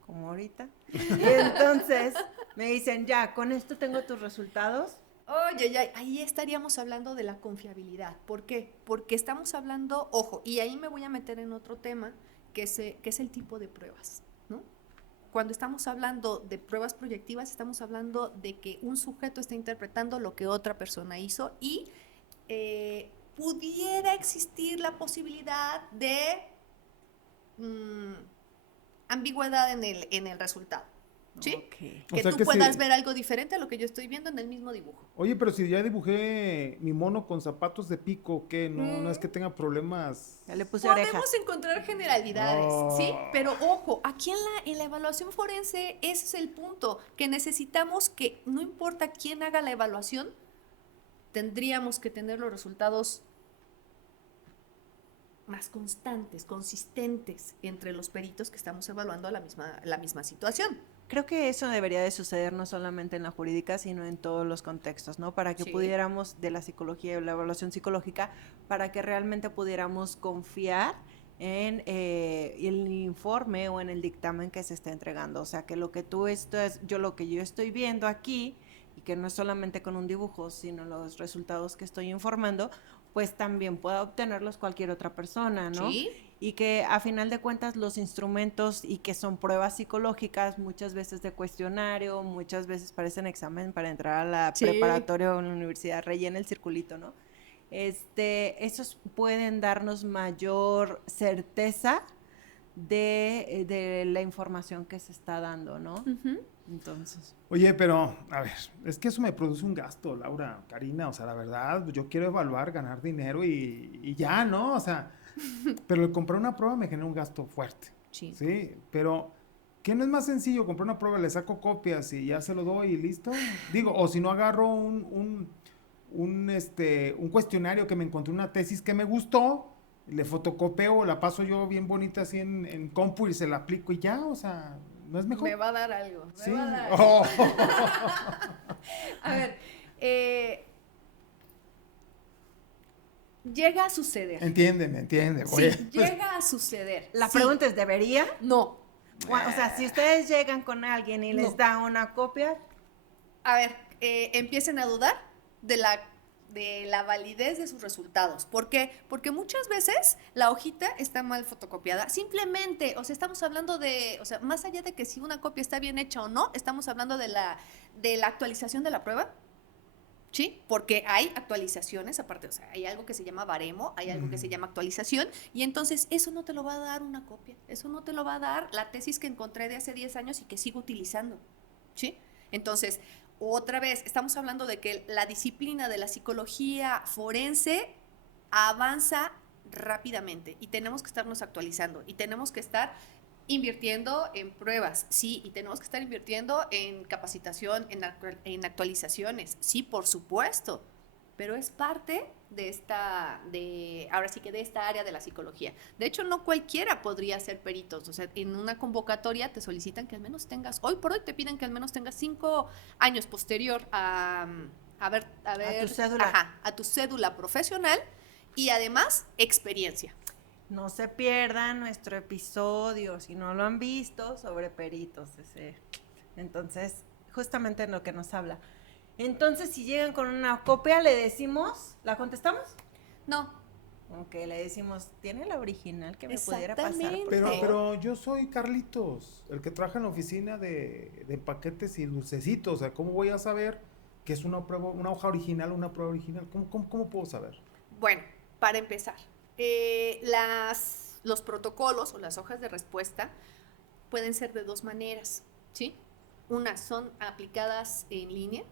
como ahorita, y entonces me dicen, ya, con esto tengo tus resultados. Oye, ya, ahí estaríamos hablando de la confiabilidad. ¿Por qué? Porque estamos hablando, ojo, y ahí me voy a meter en otro tema, que es el tipo de pruebas, ¿no? Cuando estamos hablando de pruebas proyectivas, estamos hablando de que un sujeto está interpretando lo que otra persona hizo y pudiera existir la posibilidad de ambigüedad en el resultado. ¿Sí? Okay. Que tú puedas ver algo diferente a lo que yo estoy viendo en el mismo dibujo. Oye, pero si ya dibujé mi mono con zapatos de pico, ¿qué? No es que tenga problemas. Ya le puse Podemos orejas. encontrar generalidades, ¿sí? Pero ojo, aquí en la evaluación forense ese es el punto, que necesitamos que no importa quién haga la evaluación, tendríamos que tener los resultados más constantes, consistentes entre los peritos que estamos evaluando la misma situación. Creo que eso debería de suceder no solamente en la jurídica, sino en todos los contextos, ¿no? Para que Sí. pudiéramos, de la psicología y la evaluación psicológica, para que realmente pudiéramos confiar en el informe o en el dictamen que se está entregando. O sea, que lo que lo que yo estoy viendo aquí, y que no es solamente con un dibujo, sino los resultados que estoy informando, pues también pueda obtenerlos cualquier otra persona, ¿no? Sí. Y que a final de cuentas los instrumentos y que son pruebas psicológicas, muchas veces de cuestionario, muchas veces parecen examen para entrar a la Sí. preparatoria o en la universidad, rellena el circulito, ¿no? Esos pueden darnos mayor certeza de la información que se está dando, ¿no? Uh-huh. Entonces. Oye, pero, a ver, es que eso me produce un gasto, Laura, Karina, o sea, la verdad, yo quiero evaluar, ganar dinero y ya, ¿no? O sea, pero el comprar una prueba me genera un gasto fuerte. Sí. Sí, pero ¿qué no es más sencillo? Comprar una prueba, le saco copias y ya se lo doy y listo. Digo, o si no agarro un cuestionario que me encontré, una tesis que me gustó, le fotocopio, la paso yo bien bonita así en compu y se la aplico y ya, o sea, ¿no es mejor? Me va a dar algo. Sí. Va a dar Oh. A ver, llega a suceder. Entiéndeme. Sí, Oye, llega a suceder. La Sí. pregunta es, ¿debería? No. O sea, si ustedes llegan con alguien y les No. da una copia, A ver, empiecen a dudar de la validez de sus resultados. ¿Por qué? Porque muchas veces la hojita está mal fotocopiada. Simplemente, o sea, estamos hablando o sea, más allá de que si una copia está bien hecha o no, estamos hablando de la actualización de la prueba. ¿Sí? Porque hay actualizaciones, aparte, o sea, hay algo que se llama baremo, hay algo que se llama actualización, y entonces eso no te lo va a dar una copia, eso no te lo va a dar la tesis que encontré de hace 10 años y que sigo utilizando, ¿sí? Entonces, otra vez, estamos hablando de que la disciplina de la psicología forense avanza rápidamente y tenemos que estarnos actualizando y tenemos que estar invirtiendo en pruebas, sí, y tenemos que estar invirtiendo en capacitación, en actualizaciones, sí, por supuesto, pero es parte ahora sí que de esta área de la psicología. De hecho, no cualquiera podría ser peritos. O sea, en una convocatoria te solicitan que al menos tengas, hoy por hoy te piden que al menos tengas 5 años posterior a tu cédula. Ajá, a tu cédula profesional y además experiencia. No se pierdan nuestro episodio, si no lo han visto, sobre peritos. Entonces, justamente en lo que nos habla. Entonces, si llegan con una copia, le decimos, ¿la contestamos? No. Ok, le decimos, ¿tiene la original que me pudiera pasar? Exactamente. Pero yo soy Carlitos, el que trabaja en la oficina de paquetes y dulcecitos. O sea, ¿cómo voy a saber que es una hoja original o una prueba original? ¿Cómo puedo saber? Bueno, para empezar, los protocolos o las hojas de respuesta pueden ser de 2 maneras, ¿sí? Unas son aplicadas en línea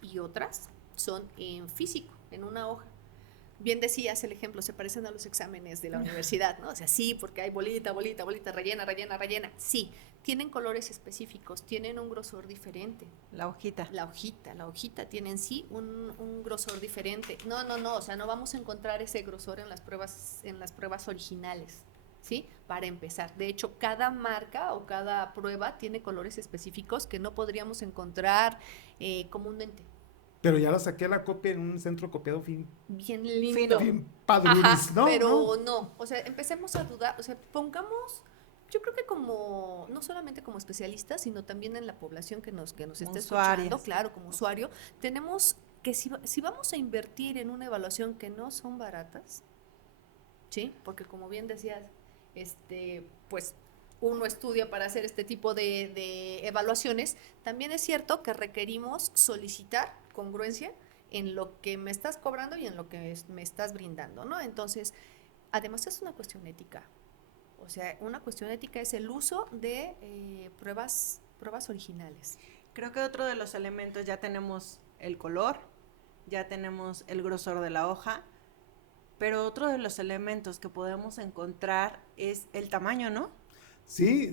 y otras son en físico, en una hoja. Bien decías el ejemplo, se parecen a los exámenes de la universidad, ¿no? O sea, sí, porque hay bolita, rellena. Sí, tienen colores específicos, tienen un grosor diferente. La hojita. La hojita tienen sí un grosor diferente. No, o sea, no vamos a encontrar ese grosor en las pruebas originales, ¿sí? Para empezar. De hecho, cada marca o cada prueba tiene colores específicos que no podríamos encontrar comúnmente. Pero ya la saqué la copia en un centro copiado Bien lindo. bien padrulis, ¿no? Pero no, o sea, empecemos a dudar, o sea, pongamos, yo creo que no solamente como especialistas, sino también en la población que nos esté escuchando, claro, como usuario, tenemos que si vamos a invertir en una evaluación que no son baratas, ¿sí? Porque como bien decías, pues uno estudia para hacer este tipo de evaluaciones, también es cierto que requerimos solicitar congruencia en lo que me estás cobrando y en lo que me estás brindando, ¿no? Entonces, además es una cuestión ética. O sea, una cuestión ética es el uso de pruebas originales. Creo que otro de los elementos, ya tenemos el color, ya tenemos el grosor de la hoja, pero otro de los elementos que podemos encontrar es el tamaño, ¿no? Sí,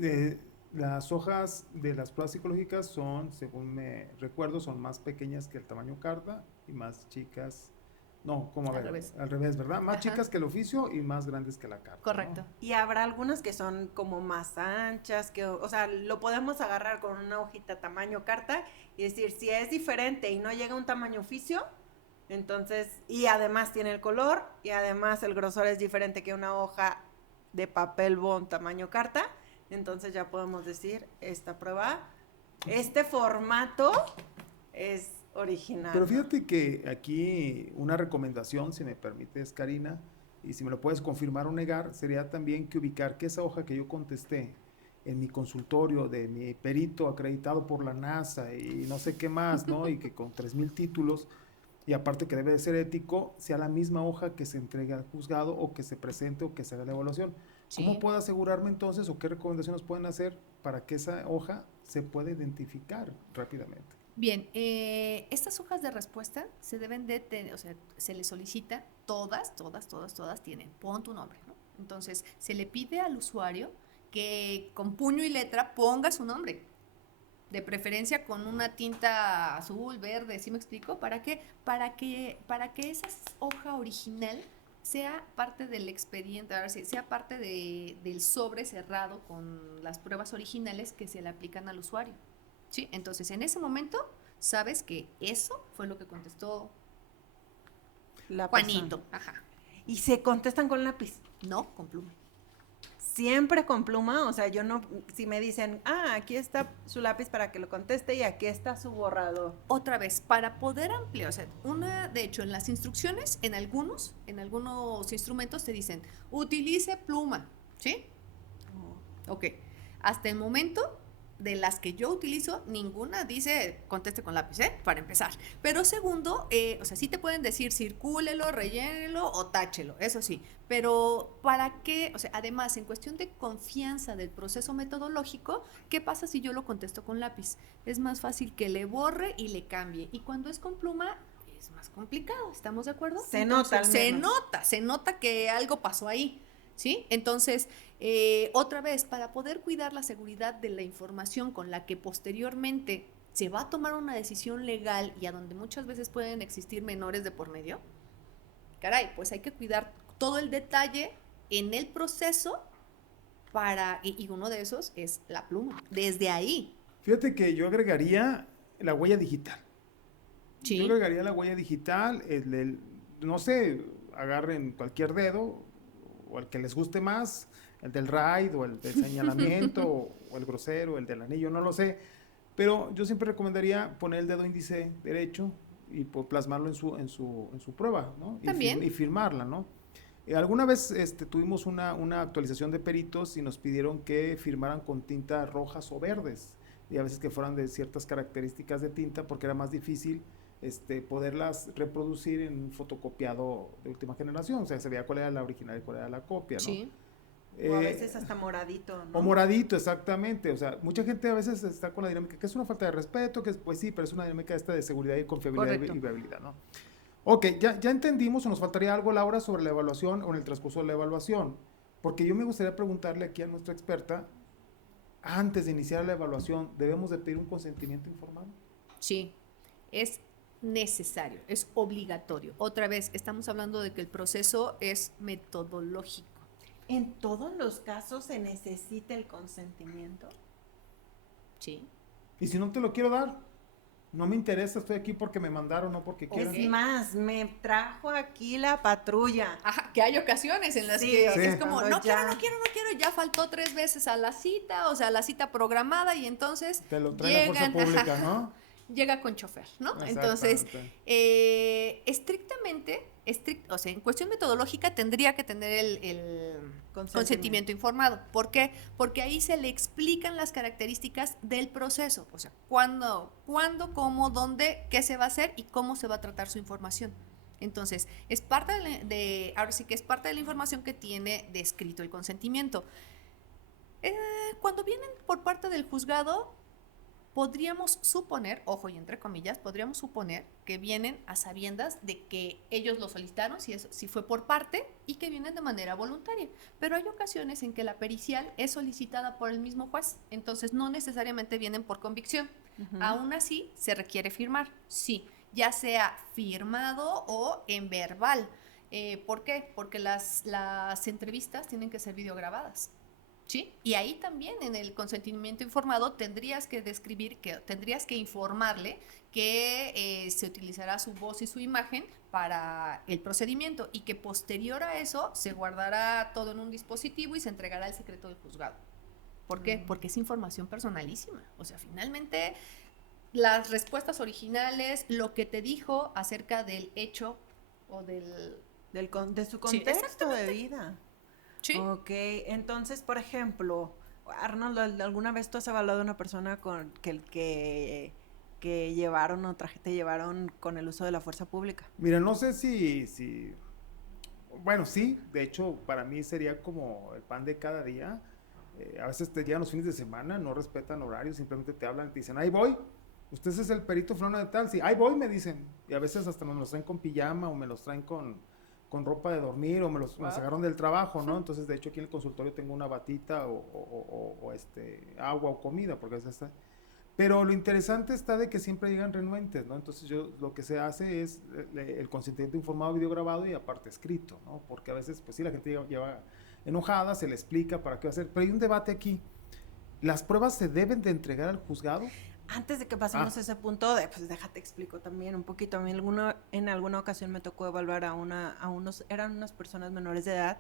las hojas de las pruebas psicológicas son, según me recuerdo, son más pequeñas que el tamaño carta y más chicas, no, ¿cómo a ver? Al revés, ¿verdad? Más chicas que el oficio y más grandes que la carta. Correcto. ¿no? Y habrá algunas que son como más anchas, o sea, lo podemos agarrar con una hojita tamaño carta y decir, si es diferente y no llega a un tamaño oficio, entonces, y además tiene el color, y además el grosor es diferente que una hoja de papel bond tamaño carta, entonces ya podemos decir, esta prueba, este formato es original. Pero fíjate que aquí una recomendación, si me permites, Karina, y si me lo puedes confirmar o negar, sería también que ubicar que esa hoja que yo contesté en mi consultorio de mi perito acreditado por la NASA y no sé qué más, ¿no? Y que con 3,000 títulos, y aparte que debe de ser ético, sea la misma hoja que se entregue al juzgado o que se presente o que se haga la evaluación. Sí. ¿Cómo puedo asegurarme entonces o qué recomendaciones pueden hacer para que esa hoja se pueda identificar rápidamente? Bien, estas hojas de respuesta se deben o sea, se les solicita, todas tienen, pon tu nombre, ¿no? Entonces, se le pide al usuario que con puño y letra ponga su nombre, de preferencia con una tinta azul, verde, ¿sí me explico? ¿Para qué? Para que esa hoja original sea parte del expediente, ahora sí, sea parte del sobre cerrado con las pruebas originales que se le aplican al usuario. ¿Sí? Entonces, en ese momento, sabes que eso fue lo que contestó la Juanito. persona. Ajá. Y se contestan con lápiz. No, con pluma. Siempre con pluma, o sea, yo no, si me dicen, aquí está su lápiz para que lo conteste y aquí está su borrador. Otra vez, para poder ampliar, o sea, de hecho, en las instrucciones, en algunos instrumentos te dicen, utilice pluma, ¿sí? Ok. Hasta el momento, de las que yo utilizo, ninguna dice conteste con lápiz, para empezar. Pero segundo, o sea, sí te pueden decir circúlelo, rellénelo o táchelo, eso sí. Pero ¿para qué? O sea, además, en cuestión de confianza del proceso metodológico, ¿qué pasa si yo lo contesto con lápiz? Es más fácil que le borre y le cambie. Y cuando es con pluma, es más complicado, ¿estamos de acuerdo? Se nota que algo pasó ahí. ¿Sí? Entonces, otra vez, para poder cuidar la seguridad de la información con la que posteriormente se va a tomar una decisión legal y a donde muchas veces pueden existir menores de por medio, Caray, pues hay que cuidar todo el detalle en el proceso y uno de esos es la pluma. Desde ahí. Fíjate que yo agregaría la huella digital. Sí. Yo agregaría la huella digital, no sé, agarren cualquier dedo, o el que les guste más, el del RAID, o el del señalamiento, o el grosero, el del anillo, no lo sé. Pero yo siempre recomendaría poner el dedo índice derecho y plasmarlo en su prueba, ¿no? También. Y firmarla, ¿no? Alguna vez tuvimos una actualización de peritos y nos pidieron que firmaran con tintas rojas o verdes, y a veces que fueran de ciertas características de tinta, porque era más difícil poderlas reproducir en un fotocopiado de última generación. O sea, se veía cuál era la original y cuál era la copia, ¿no? Sí. O a veces hasta moradito, ¿no? O moradito, exactamente. O sea, mucha gente a veces está con la dinámica que es una falta de respeto, que pues sí, pero es una dinámica de seguridad y confiabilidad. Correcto. Y viabilidad, ¿no? Ok, ya entendimos, o nos faltaría algo, Laura, sobre la evaluación o en el transcurso de la evaluación. Porque yo me gustaría preguntarle aquí a nuestra experta, antes de iniciar la evaluación, ¿debemos de pedir un consentimiento informado? Sí, es necesario, es obligatorio. Otra vez, estamos hablando de que el proceso es metodológico. ¿En todos los casos se necesita el consentimiento? Sí. Y si no te lo quiero dar, no me interesa, estoy aquí porque me mandaron, no porque quieran. Es más, me trajo aquí la patrulla. Ajá, que hay ocasiones en las Sí, que sí. es como, Cuando no quiero, ya- no quiero, no quiero, ya faltó 3 veces a la cita, o sea, la cita programada y entonces Te lo trae la fuerza pública, ajá, ¿no? llega con chofer, ¿no? Entonces, Exactamente. estrictamente, o sea, en cuestión metodológica tendría que tener el consentimiento informado. ¿Por qué? Porque ahí se le explican las características del proceso, o sea, cuándo, cómo, dónde, qué se va a hacer y cómo se va a tratar su información. Entonces, es parte ahora sí que es parte de la información que tiene descrito el consentimiento. Cuando vienen por parte del juzgado, podríamos suponer, ojo y entre comillas, podríamos suponer que vienen a sabiendas de que ellos lo solicitaron, si fue por parte, y que vienen de manera voluntaria. Pero hay ocasiones en que la pericial es solicitada por el mismo juez, entonces no necesariamente vienen por convicción. Aún así, se requiere firmar, sí, ya sea firmado o en verbal. ¿Por qué? Porque las entrevistas tienen que ser videograbadas. ¿Sí? Y ahí también en el consentimiento informado tendrías que tendrías que informarle que se utilizará su voz y su imagen para el procedimiento y que posterior a eso se guardará todo en un dispositivo y se entregará al secreto del juzgado. ¿Por qué? Porque es información personalísima. O sea, finalmente las respuestas originales, lo que te dijo acerca del hecho o de su contexto de vida. Sí. Ok, entonces, por ejemplo, Arnold, ¿alguna vez tú has evaluado a una persona con que llevaron o te llevaron con el uso de la fuerza pública? Mira, no sé bueno, sí, de hecho, para mí sería como el pan de cada día. A veces te llegan los fines de semana, no respetan horarios, simplemente te hablan y te dicen, ahí voy, usted es el perito fulano de tal, sí, ahí voy, me dicen. Y a veces hasta me los traen con pijama o me los traen con ropa de dormir o me los sacaron del trabajo, ¿no? Entonces, de hecho, aquí en el consultorio tengo una batita o agua o comida, porque a veces está... Pero lo interesante está de que siempre llegan renuentes, ¿no? Entonces, lo que se hace es el consentimiento informado, videograbado y aparte escrito, ¿no? Porque a veces, pues sí, la gente lleva enojada, se le explica para qué va a hacer, pero hay un debate aquí. ¿Las pruebas se deben de entregar al juzgado? Antes de que pasemos a ese punto, pues déjate explico también un poquito. A mí en alguna ocasión me tocó evaluar eran unas personas menores de edad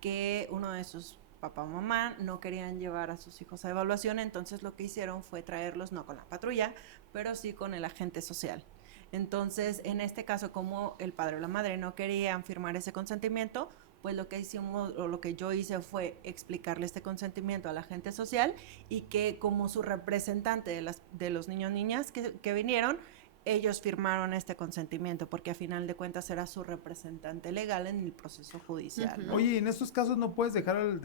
que uno de sus papá o mamá no querían llevar a sus hijos a evaluación, entonces lo que hicieron fue traerlos no con la patrulla, pero sí con el agente social. Entonces, en este caso, como el padre o la madre no querían firmar ese consentimiento, pues lo que hicimos o lo que yo hice fue explicarle este consentimiento al agente social y que como su representante de los niños niñas que vinieron, ellos firmaron este consentimiento porque a final de cuentas era su representante legal en el proceso judicial, ¿no? Oye, en estos casos no puedes dejar al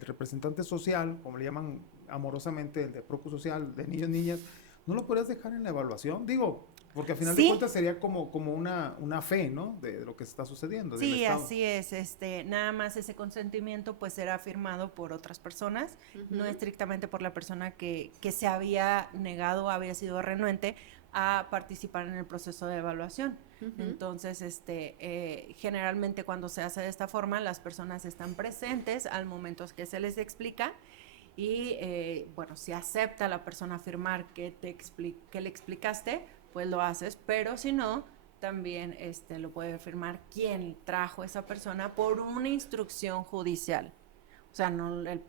representante social, como le llaman amorosamente, el de procusocial, de niños niñas, ¿no lo podrías dejar en la evaluación? Digo, porque al final de Sí. cuentas sería como una fe, ¿no? De lo que está sucediendo. Del Sí, Estado. así es. Nada más ese consentimiento pues será firmado por otras personas, no estrictamente por la persona que se había negado, había sido renuente a participar en el proceso de evaluación. Entonces, generalmente cuando se hace de esta forma, las personas están presentes al momento que se les explica y, bueno, si acepta la persona firmar que le explicaste, pues lo haces, pero si no, también lo puede firmar quien trajo a esa persona por una instrucción judicial. O sea,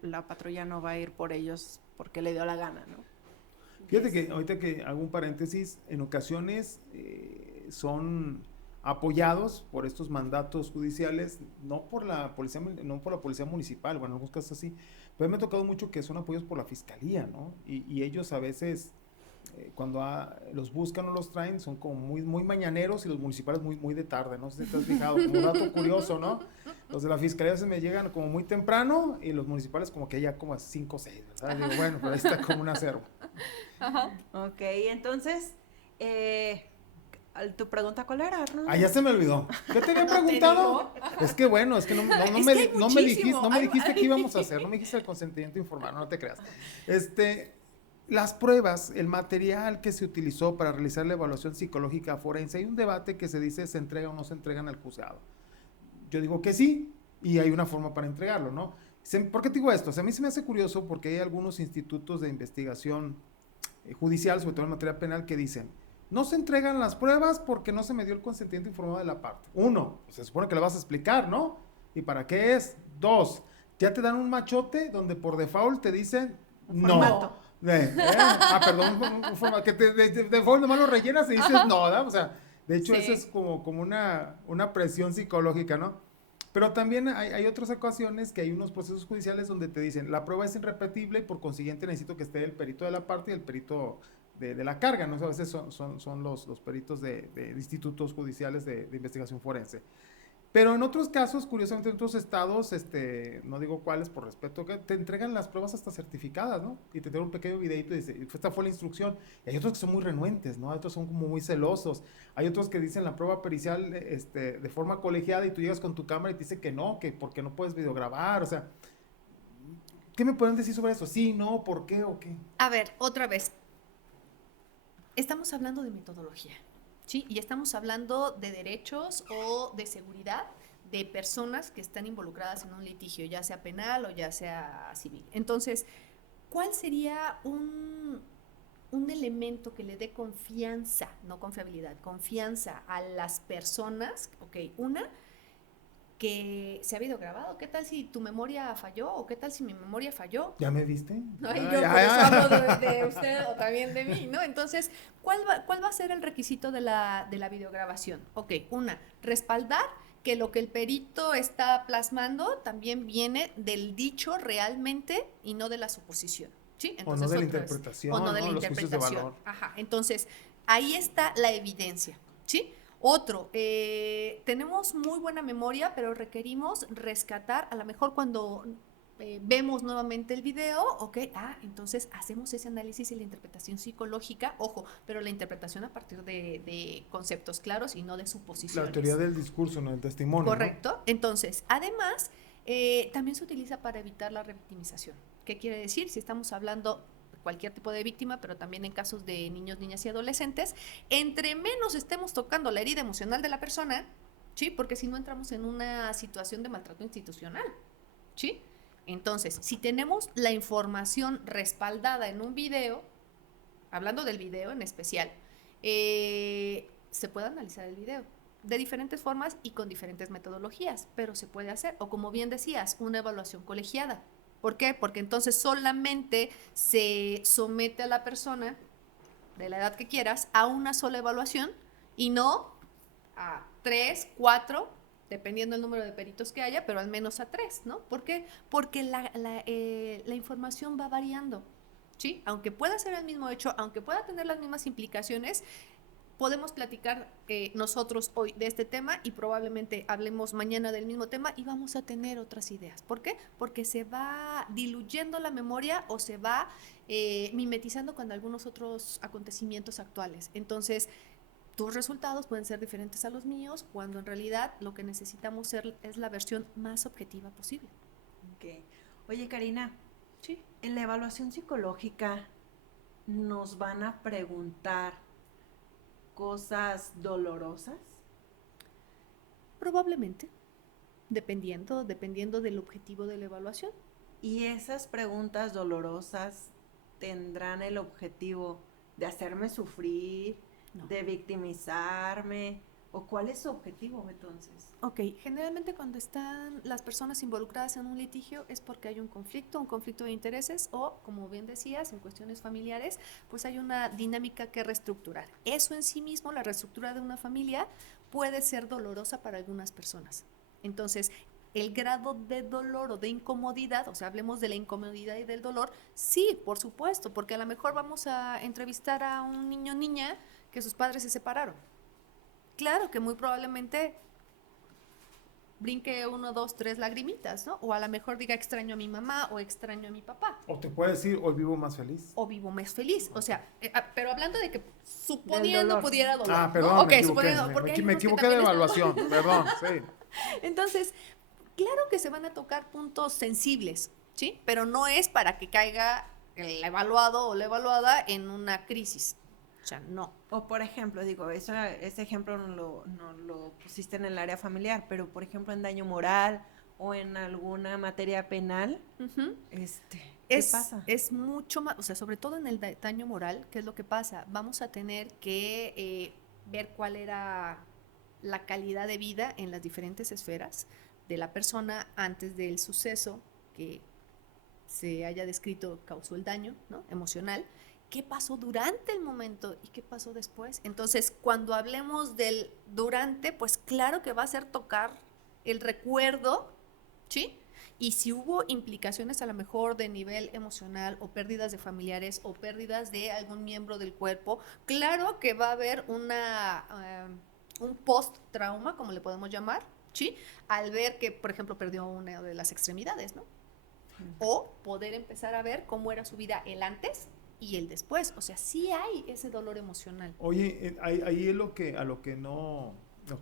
la patrulla no va a ir por ellos porque le dio la gana, ¿no? Fíjate que ahorita que hago un paréntesis, en ocasiones son apoyados por estos mandatos judiciales, no por la policía municipal, bueno, en algunos casos así, pero me ha tocado mucho que son apoyados por la fiscalía, ¿no? Y ellos a veces, cuando los buscan o los traen, son como muy mañaneros y los municipales muy de tarde, no sé si te has fijado, como un dato curioso, ¿no? Los de la fiscalía se me llegan como muy temprano y los municipales como que ya como a 5 o 6, ¿verdad? Digo, bueno, pero ahí está como un acervo. Ajá. Ok, entonces, tu pregunta, ¿cuál era, Arnoldo? Ah, ya se me olvidó. ¿Qué te había preguntado? Es que bueno, es que no Es me, que hay no me dijiste, muchísimo. no me dijiste qué íbamos a hacer, no me dijiste el consentimiento informado, no te creas. Las pruebas, el material que se utilizó para realizar la evaluación psicológica forense, hay un debate que se dice se entrega o no se entregan al juzgado. Yo digo que sí, y hay una forma para entregarlo, ¿no? ¿Por qué te digo esto? O sea, a mí se me hace curioso porque hay algunos institutos de investigación judicial, sobre todo en materia penal, que dicen, no se entregan las pruebas porque no se me dio el consentimiento informado de la parte. Uno, pues se supone que le vas a explicar, ¿no? ¿Y para qué es? Dos, ya te dan un machote donde por default te dicen no. Formato. Perdón, un formato que de default nomás lo rellenas y dices no, ¿verdad? O sea, de hecho Sí. eso es como una presión psicológica, ¿no? Pero también hay otras ocasiones que hay unos procesos judiciales donde te dicen, la prueba es irrepetible y por consiguiente necesito que esté el perito de la parte y el perito de la carga, ¿no? O sea, a veces son los peritos de institutos judiciales de investigación forense. Pero en otros casos, curiosamente en otros estados, no digo cuáles por respeto, que te entregan las pruebas hasta certificadas, ¿no? Y te dan un pequeño videito y dice, esta fue la instrucción. Y hay otros que son muy renuentes, ¿no? Hay otros son como muy celosos. Hay otros que dicen la prueba pericial de forma colegiada y tú llegas con tu cámara y te dice que no, que porque no puedes videograbar, o sea, ¿qué me pueden decir sobre eso? Sí, no, ¿por qué o qué? A ver, otra vez. Estamos hablando de metodología, ¿sí? Y estamos hablando de derechos o de seguridad de personas que están involucradas en un litigio, ya sea penal o ya sea civil. Entonces, ¿cuál sería un elemento que le dé confianza, no confiabilidad, confianza a las personas? Ok, una, que se ha videograbado. ¿Qué tal si tu memoria falló? ¿O qué tal si mi memoria falló? ¿Ya me viste? ¿No? Y Ah, yo ya, por eso ya. hablo de usted o también de mí, ¿no? Entonces, ¿cuál va a ser el requisito de la videograbación? Ok, una, respaldar que lo que el perito está plasmando también viene del dicho realmente y no de la suposición, ¿sí? O no de la otra vez, interpretación, o no de ¿no? la Los juicios de interpretación. valor. Ajá, entonces, ahí está la evidencia, ¿sí? Otro, tenemos muy buena memoria, pero requerimos rescatar, a lo mejor cuando vemos nuevamente el video, ok, entonces hacemos ese análisis y la interpretación psicológica, ojo, pero la interpretación a partir de conceptos claros y no de suposiciones. La teoría del discurso, no del testimonio. Correcto. ¿No? Entonces, además, también se utiliza para evitar la revictimización. ¿Qué quiere decir? Si estamos hablando de cualquier tipo de víctima, pero también en casos de niños, niñas y adolescentes, entre menos estemos tocando la herida emocional de la persona, ¿sí? Porque si no entramos en una situación de maltrato institucional, ¿sí? Entonces, si tenemos la información respaldada en un video, hablando del video en especial, se puede analizar el video de diferentes formas y con diferentes metodologías, pero se puede hacer. O como bien decías, una evaluación colegiada. ¿Por qué? Porque entonces solamente se somete a la persona, de la edad que quieras, a una sola evaluación y no a 3, 4, dependiendo del número de peritos que haya, pero al menos a 3, ¿no? ¿Por qué? Porque la información va variando, ¿sí? Aunque pueda ser el mismo hecho, aunque pueda tener las mismas implicaciones, podemos platicar nosotros hoy de este tema y probablemente hablemos mañana del mismo tema y vamos a tener otras ideas. ¿Por qué? Porque se va diluyendo la memoria o se va mimetizando con algunos otros acontecimientos actuales. Entonces, tus resultados pueden ser diferentes a los míos cuando en realidad lo que necesitamos ser es la versión más objetiva posible. Okay. Oye, Karina, Sí. en la evaluación psicológica nos van a preguntar cosas dolorosas. Probablemente, dependiendo del objetivo de la evaluación. Y esas preguntas dolorosas tendrán el objetivo de hacerme sufrir, No. de victimizarme, o cuál es su objetivo entonces. Ok, generalmente cuando están las personas involucradas en un litigio es porque hay un conflicto de intereses o, como bien decías, en cuestiones familiares, pues hay una dinámica que reestructurar. Eso en sí mismo, la reestructura de una familia, puede ser dolorosa para algunas personas. Entonces, el grado de dolor o de incomodidad, o sea, hablemos de la incomodidad y del dolor, sí, por supuesto, porque a lo mejor vamos a entrevistar a un niño o niña que sus padres se separaron. Claro que muy probablemente brinque 1, 2, 3 lagrimitas, ¿no? O a lo mejor diga extraño a mi mamá o extraño a mi papá. O te puede decir, hoy vivo más feliz. O vivo más feliz. O sea, pero hablando de que suponiendo dolor. pudiera doler. Ah, ¿no? perdón, Ok, me equivoqué. suponiendo, porque hay Me unos que equivoqué de también están evaluación, perdón, sí. Entonces, claro que se van a tocar puntos sensibles, ¿sí? Pero no es para que caiga el evaluado o la evaluada en una crisis. O sea, no. O por ejemplo, digo, ese ejemplo no lo pusiste en el área familiar, pero por ejemplo en daño moral o en alguna materia penal, Ujú. ¿qué pasa? Es mucho más, o sea, sobre todo en el daño moral, ¿qué es lo que pasa? Vamos a tener que ver cuál era la calidad de vida en las diferentes esferas de la persona antes del suceso que se haya descrito causó el daño, ¿no? Emocional. ¿Qué pasó durante el momento y qué pasó después? Entonces, cuando hablemos del durante, pues claro que va a ser tocar el recuerdo, ¿sí? Y si hubo implicaciones a lo mejor de nivel emocional o pérdidas de familiares o pérdidas de algún miembro del cuerpo, claro que va a haber un post-trauma, como le podemos llamar, ¿sí? Al ver que, por ejemplo, perdió una de las extremidades, ¿no? O poder empezar a ver cómo era su vida el antes y el después. O sea, sí hay ese dolor emocional. Oye, ahí es a lo que no,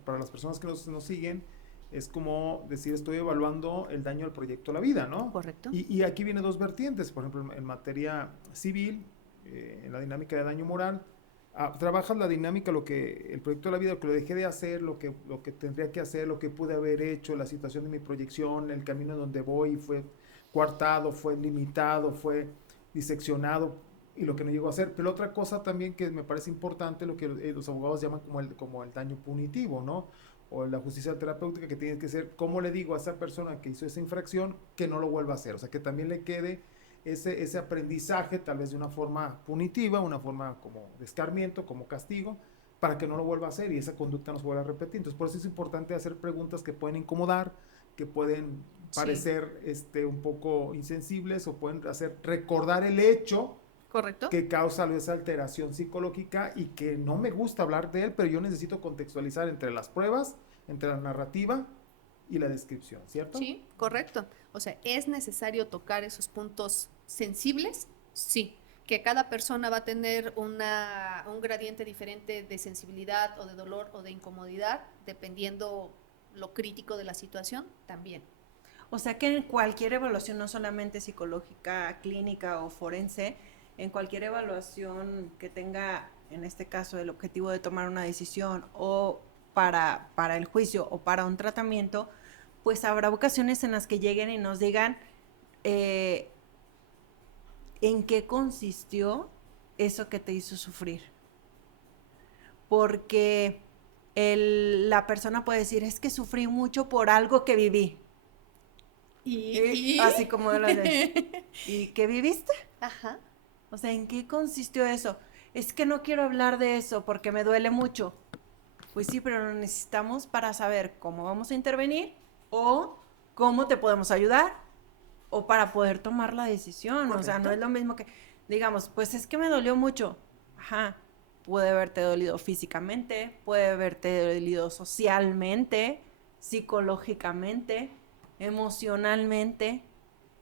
para las personas que nos siguen, es como decir, estoy evaluando el daño al proyecto de la vida, ¿no? Correcto. Y aquí vienen dos vertientes, por ejemplo, en materia civil, en la dinámica de daño moral, trabajas la dinámica, el proyecto de la vida, lo que lo dejé de hacer, lo que tendría que hacer, lo que pude haber hecho, la situación de mi proyección, el camino en donde voy, fue coartado, fue limitado, fue diseccionado, y lo que no llegó a hacer. Pero otra cosa también que me parece importante, lo que los abogados llaman como el daño punitivo, ¿no? O la justicia terapéutica, que tiene que ser, ¿cómo le digo a esa persona que hizo esa infracción que no lo vuelva a hacer? O sea, que también le quede ese aprendizaje, tal vez de una forma punitiva, una forma como de escarmiento, como castigo, para que no lo vuelva a hacer y esa conducta no se vuelva a repetir. Entonces, por eso es importante hacer preguntas que pueden incomodar, que pueden parecer un poco insensibles o pueden hacer recordar el hecho. Correcto. Que causa esa alteración psicológica y que no me gusta hablar de él, pero yo necesito contextualizar entre las pruebas, entre la narrativa y la descripción, ¿cierto? Sí, correcto. O sea, ¿es necesario tocar esos puntos sensibles? Sí. ¿Que cada persona va a tener un gradiente diferente de sensibilidad o de dolor o de incomodidad, dependiendo lo crítico de la situación? También. O sea que en cualquier evaluación, no solamente psicológica, clínica o forense, en cualquier evaluación que tenga, en este caso, el objetivo de tomar una decisión o para el juicio o para un tratamiento, pues habrá ocasiones en las que lleguen y nos digan en qué consistió eso que te hizo sufrir. Porque la persona puede decir, es que sufrí mucho por algo que viví. ¿Y? Así como lo de, ¿y qué viviste? Ajá. O sea, ¿en qué consistió eso? Es que no quiero hablar de eso porque me duele mucho. Pues sí, pero lo necesitamos para saber cómo vamos a intervenir o cómo te podemos ayudar o para poder tomar la decisión. Correcto. O sea, no es lo mismo que, digamos, pues es que me dolió mucho. Ajá. puede haberte dolido físicamente, puede haberte dolido socialmente, psicológicamente, emocionalmente.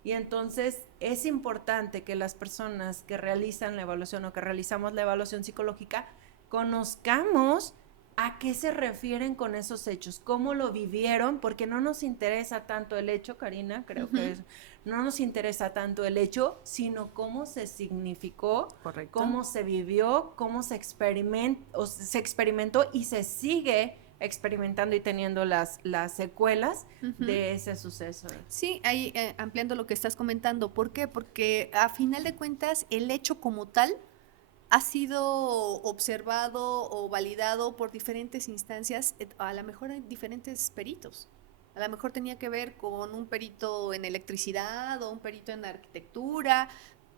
Y entonces es importante que las personas que realizan la evaluación o que realizamos la evaluación psicológica conozcamos a qué se refieren con esos hechos, cómo lo vivieron, porque no nos interesa tanto el hecho, Karina, creo que no nos interesa tanto el hecho, sino cómo se significó, Correcto. cómo se vivió, cómo se experimentó y se sigue experimentando y teniendo las secuelas de ese suceso. Sí, ahí ampliando lo que estás comentando. ¿Por qué? Porque a final de cuentas el hecho como tal ha sido observado o validado por diferentes instancias, a lo mejor hay diferentes peritos. A lo mejor tenía que ver con un perito en electricidad o un perito en arquitectura,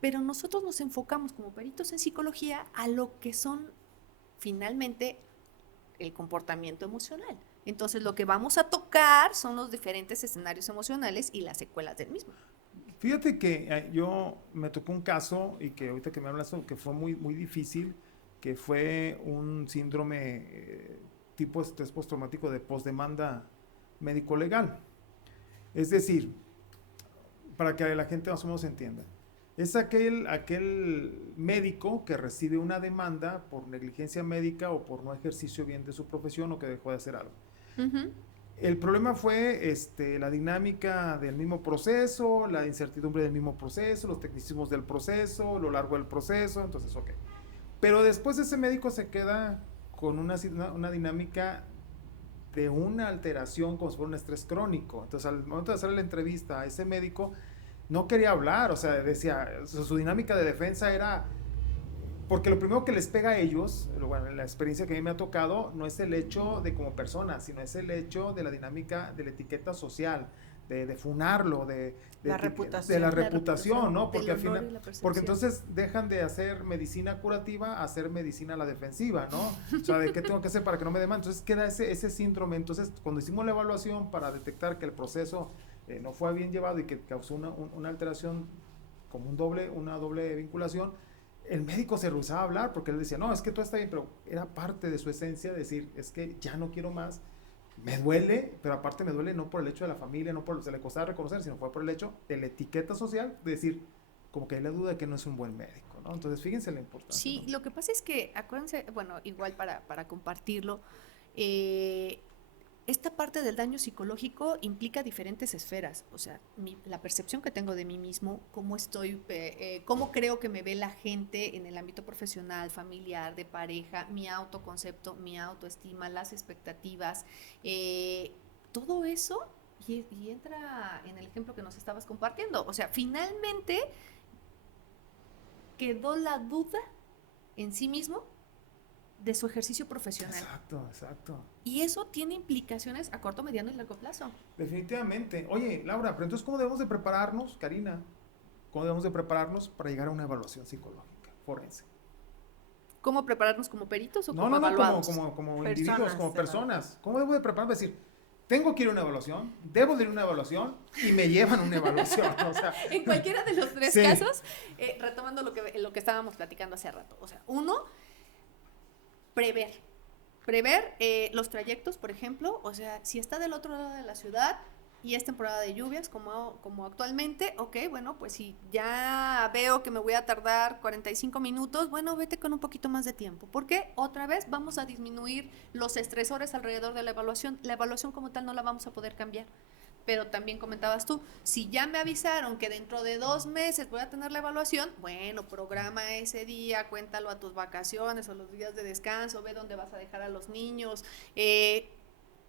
pero nosotros nos enfocamos como peritos en psicología a lo que son finalmente el comportamiento emocional. Entonces lo que vamos a tocar son los diferentes escenarios emocionales y las secuelas del mismo. Fíjate que yo me tocó un caso, y que ahorita que me hablas, que fue muy, muy difícil, que fue un síndrome tipo estrés postraumático de postdemanda médico-legal. Es decir, para que la gente más o menos entienda, es aquel médico que recibe una demanda por negligencia médica o por no ejercicio bien de su profesión o que dejó de hacer algo. El problema fue la dinámica del mismo proceso, la incertidumbre del mismo proceso, los tecnicismos del proceso, lo largo del proceso, entonces, ok. Pero después ese médico se queda con una dinámica de una alteración como si fuera un estrés crónico. Entonces, al momento de hacer la entrevista a ese médico, no quería hablar, o sea, decía, su dinámica de defensa era... Porque lo primero que les pega a ellos, bueno, la experiencia que a mí me ha tocado, no es el hecho de como persona, sino es el hecho de la dinámica de la etiqueta social, de funarlo, de la reputación, ¿no? Porque al final, porque entonces dejan de hacer medicina curativa a hacer medicina a la defensiva, ¿no? O sea, ¿de qué tengo que hacer para que no me demanden? Entonces queda ese síndrome. Entonces, cuando hicimos la evaluación para detectar que el proceso no fue bien llevado y que causó una alteración como una doble vinculación, el médico se rehusaba a hablar porque él decía, no, es que todo está bien, pero era parte de su esencia decir, es que ya no quiero más, me duele, pero aparte me duele no por el hecho de la familia, no por se le costaba reconocer, sino fue por el hecho de la etiqueta social, de decir, como que hay la duda de que no es un buen médico, ¿no? Entonces, fíjense la importancia. Sí, ¿no? Lo que pasa es que, acuérdense, bueno, igual para compartirlo, esta parte del daño psicológico implica diferentes esferas, o sea, la percepción que tengo de mí mismo, cómo estoy, cómo creo que me ve la gente en el ámbito profesional, familiar, de pareja, mi autoconcepto, mi autoestima, las expectativas, todo eso y entra en el ejemplo que nos estabas compartiendo, o sea, finalmente quedó la duda en sí mismo de su ejercicio profesional. Exacto. Y eso tiene implicaciones a corto, mediano y largo plazo. Definitivamente. Oye, Laura, pero entonces, ¿cómo debemos de prepararnos, Karina? ¿Cómo debemos de prepararnos para llegar a una evaluación psicológica forense? ¿Cómo prepararnos como peritos o como evaluados? Como individuos, como personas. ¿Cómo debo de prepararme? Decir, tengo que ir a una evaluación, debo de ir a una evaluación y me llevan a una evaluación. O sea, en cualquiera de los tres casos, retomando lo que estábamos platicando hace rato. O sea, uno, prever los trayectos, por ejemplo, o sea, si está del otro lado de la ciudad y es temporada de lluvias como actualmente, ok, bueno, pues si ya veo que me voy a tardar 45 minutos, bueno, vete con un poquito más de tiempo, porque otra vez vamos a disminuir los estresores alrededor de la evaluación como tal no la vamos a poder cambiar. Pero también comentabas tú, si ya me avisaron que dentro de 2 meses voy a tener la evaluación, bueno, programa ese día, cuéntalo a tus vacaciones o los días de descanso, ve dónde vas a dejar a los niños,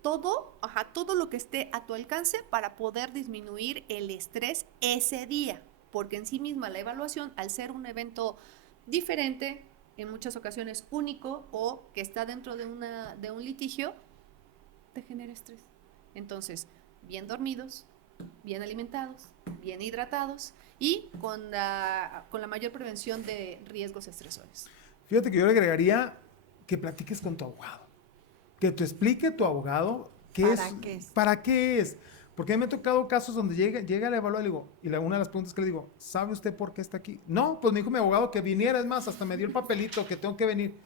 todo lo que esté a tu alcance para poder disminuir el estrés ese día, porque en sí misma la evaluación, al ser un evento diferente, en muchas ocasiones único o que está dentro de un litigio, te genera estrés. Entonces, bien dormidos, bien alimentados, bien hidratados y con la mayor prevención de riesgos estresores. Fíjate que yo le agregaría que platiques con tu abogado, que te explique tu abogado para qué es. Porque a mí me ha tocado casos donde llega la evaluación y una de las preguntas que le digo, ¿sabe usted por qué está aquí? No, pues me dijo mi abogado que viniera, es más, hasta me dio el papelito que tengo que venir.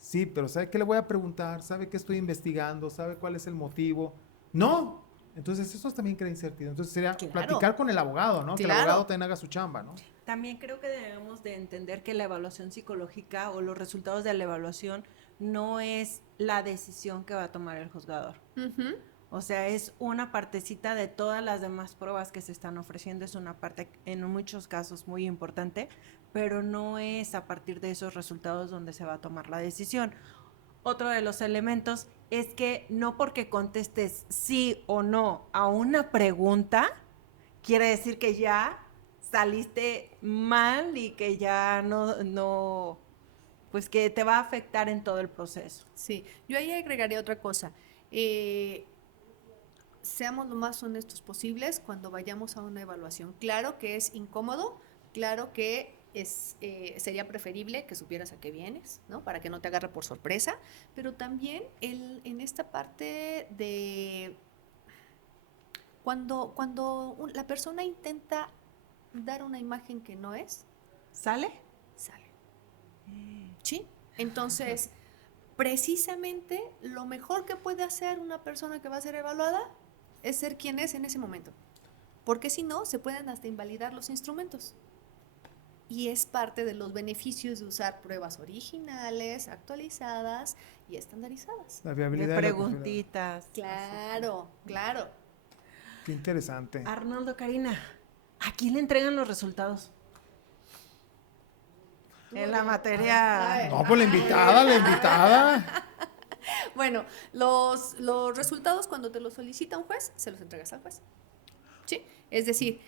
Sí, pero ¿sabe qué le voy a preguntar? ¿Sabe qué estoy investigando? ¿Sabe cuál es el motivo? No. Entonces eso también crea incertidumbre. Entonces sería Claro. platicar con el abogado, ¿no? Que el Claro. abogado también haga su chamba, ¿no? También creo que debemos de entender que la evaluación psicológica o los resultados de la evaluación no es la decisión que va a tomar el juzgador. Ujú. O sea, es una partecita de todas las demás pruebas que se están ofreciendo, es una parte en muchos casos muy importante, pero no es a partir de esos resultados donde se va a tomar la decisión. Otro de los elementos es que no porque contestes sí o no a una pregunta, quiere decir que ya saliste mal y que ya no, pues que te va a afectar en todo el proceso. Sí, yo ahí agregaría otra cosa. Seamos lo más honestos posibles cuando vayamos a una evaluación. Claro que es incómodo, claro que sería preferible que supieras a qué vienes, ¿no? Para que no te agarre por sorpresa, pero también en esta parte de cuando la persona intenta dar una imagen que no es, ¿Sale? sale. ¿Sí? Entonces, precisamente lo mejor que puede hacer una persona que va a ser evaluada es ser quien es en ese momento. Porque si no, se pueden hasta invalidar los instrumentos. Y es parte de los beneficios de usar pruebas originales, actualizadas y estandarizadas. La De viabilidad y la preguntitas. Claro, claro. Qué interesante. Arnoldo, Karina, ¿a quién le entregan los resultados? En la materia. Ay. No, pues la invitada. Bueno, los resultados cuando te los solicita un juez, se los entregas al juez. ¿Sí? Es decir,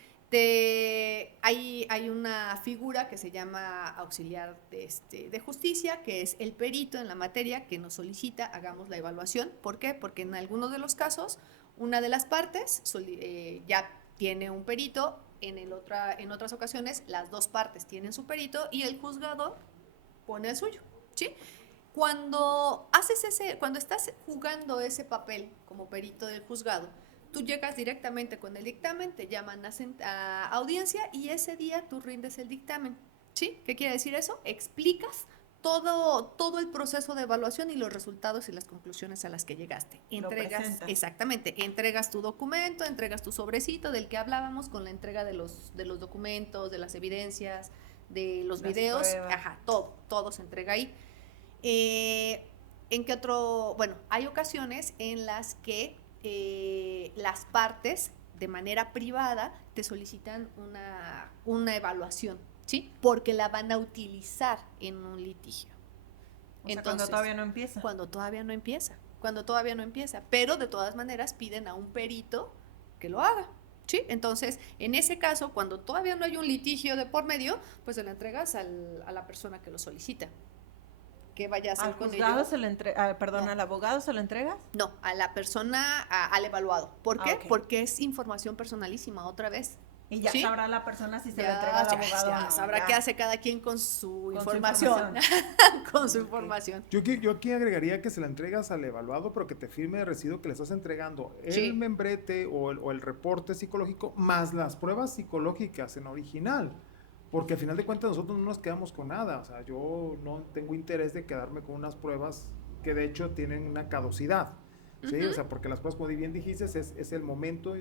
hay una figura que se llama auxiliar de justicia, que es el perito en la materia que nos solicita, hagamos la evaluación. ¿Por qué? Porque en algunos de los casos, una de las partes ya tiene un perito, en otras ocasiones las dos partes tienen su perito y el juzgador pone el suyo. ¿Sí? Cuando estás jugando ese papel como perito del juzgado, tú llegas directamente con el dictamen, te llaman a audiencia y ese día tú rindes el dictamen. ¿Sí? ¿Qué quiere decir eso? Explicas todo el proceso de evaluación y los resultados y las conclusiones a las que llegaste. Entregas tu documento, entregas tu sobrecito del que hablábamos con la entrega de los documentos, de las evidencias, de los videos. Ajá, todo se entrega ahí. ¿En qué otro? Bueno, hay ocasiones en las que las partes de manera privada te solicitan una evaluación, ¿sí? Porque la van a utilizar en un litigio. O sea, cuando todavía no empieza. Cuando todavía no empieza, pero de todas maneras piden a un perito que lo haga. ¿Sí? Entonces, en ese caso, cuando todavía no hay un litigio de por medio, pues se lo entregas a la persona que lo solicita. ¿Qué vaya a hacer ¿Al con juzgado ello? se le no. ¿Al abogado se lo entregas? No, a la persona, al evaluado. ¿Por qué? Okay. Porque es información personalísima, otra vez. Y ya ¿sí? Sabrá la persona si se lo entrega al abogado o no. Sabrá qué hace cada quien con su información. Con su información. Yo aquí agregaría que se la entregas al evaluado, pero que te firme de recibo que le estás entregando el membrete o el reporte psicológico más las pruebas psicológicas en original. Porque al final de cuentas nosotros no nos quedamos con nada. O sea, yo no tengo interés de quedarme con unas pruebas que de hecho tienen una caducidad. ¿Sí? O sea, porque las pruebas, como bien dijiste, es el momento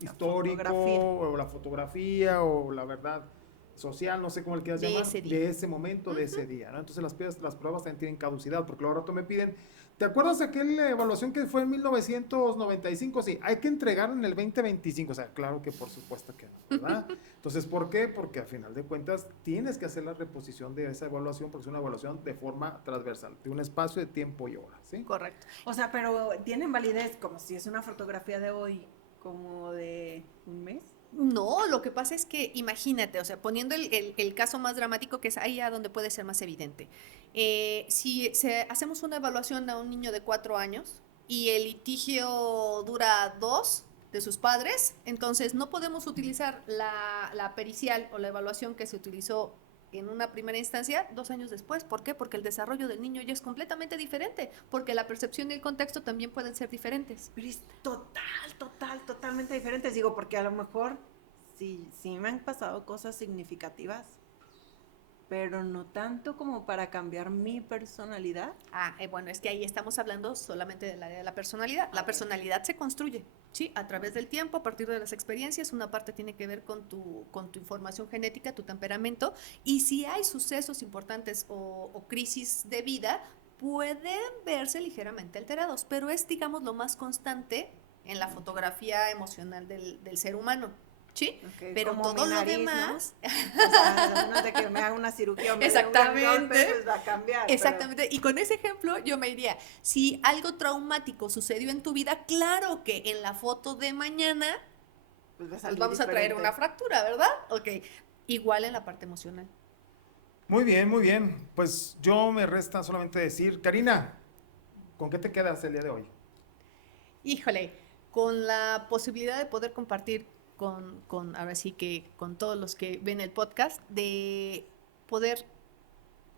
histórico o la fotografía o la verdad social, no sé cómo le quieras llamar, de ese momento, de ese día, ¿no? Entonces las pruebas también tienen caducidad, porque luego rato me piden, ¿te acuerdas de aquella evaluación que fue en 1995? Sí, hay que entregar en el 2025, o sea, claro que por supuesto que no, ¿verdad? Entonces, ¿por qué? Porque al final de cuentas tienes que hacer la reposición de esa evaluación, porque es una evaluación de forma transversal, de un espacio de tiempo y hora, ¿sí? Correcto. O sea, pero tienen validez como si es una fotografía de hoy, como de un mes. No, lo que pasa es que imagínate, o sea, poniendo el caso más dramático, que es ahí a donde puede ser más evidente. Si hacemos una evaluación a un niño de 4 años y el litigio dura 2 de sus padres, entonces no podemos utilizar la pericial o la evaluación que se utilizó en una primera instancia 2 años después. ¿Por qué? Porque el desarrollo del niño ya es completamente diferente, porque la percepción y el contexto también pueden ser diferentes. Pero es totalmente diferentes. Digo, porque a lo mejor sí me han pasado cosas significativas pero no tanto como para cambiar mi personalidad. Bueno, es que ahí estamos hablando solamente del área de la personalidad. La personalidad se construye, ¿sí? A través del tiempo, a partir de las experiencias. Una parte tiene que ver con tu información genética, tu temperamento. Y si hay sucesos importantes o crisis de vida, pueden verse ligeramente alterados, pero es, digamos, lo más constante en la fotografía emocional del ser humano. ¿Sí? Okay, pero como todo mi nariz, lo demás, ¿no? O sea, a menos de que me haga una cirugía o me dé un gran golpe, pues va a cambiar. Exactamente, y con ese ejemplo yo me diría, si algo traumático sucedió en tu vida, claro que en la foto de mañana pues vamos a traer una fractura, ¿verdad? Ok, igual en la parte emocional. Muy bien, muy bien. Pues yo me resta solamente decir, Karina, ¿con qué te quedas el día de hoy? Híjole, con la posibilidad de poder compartir ahora sí que con todos los que ven el podcast, de poder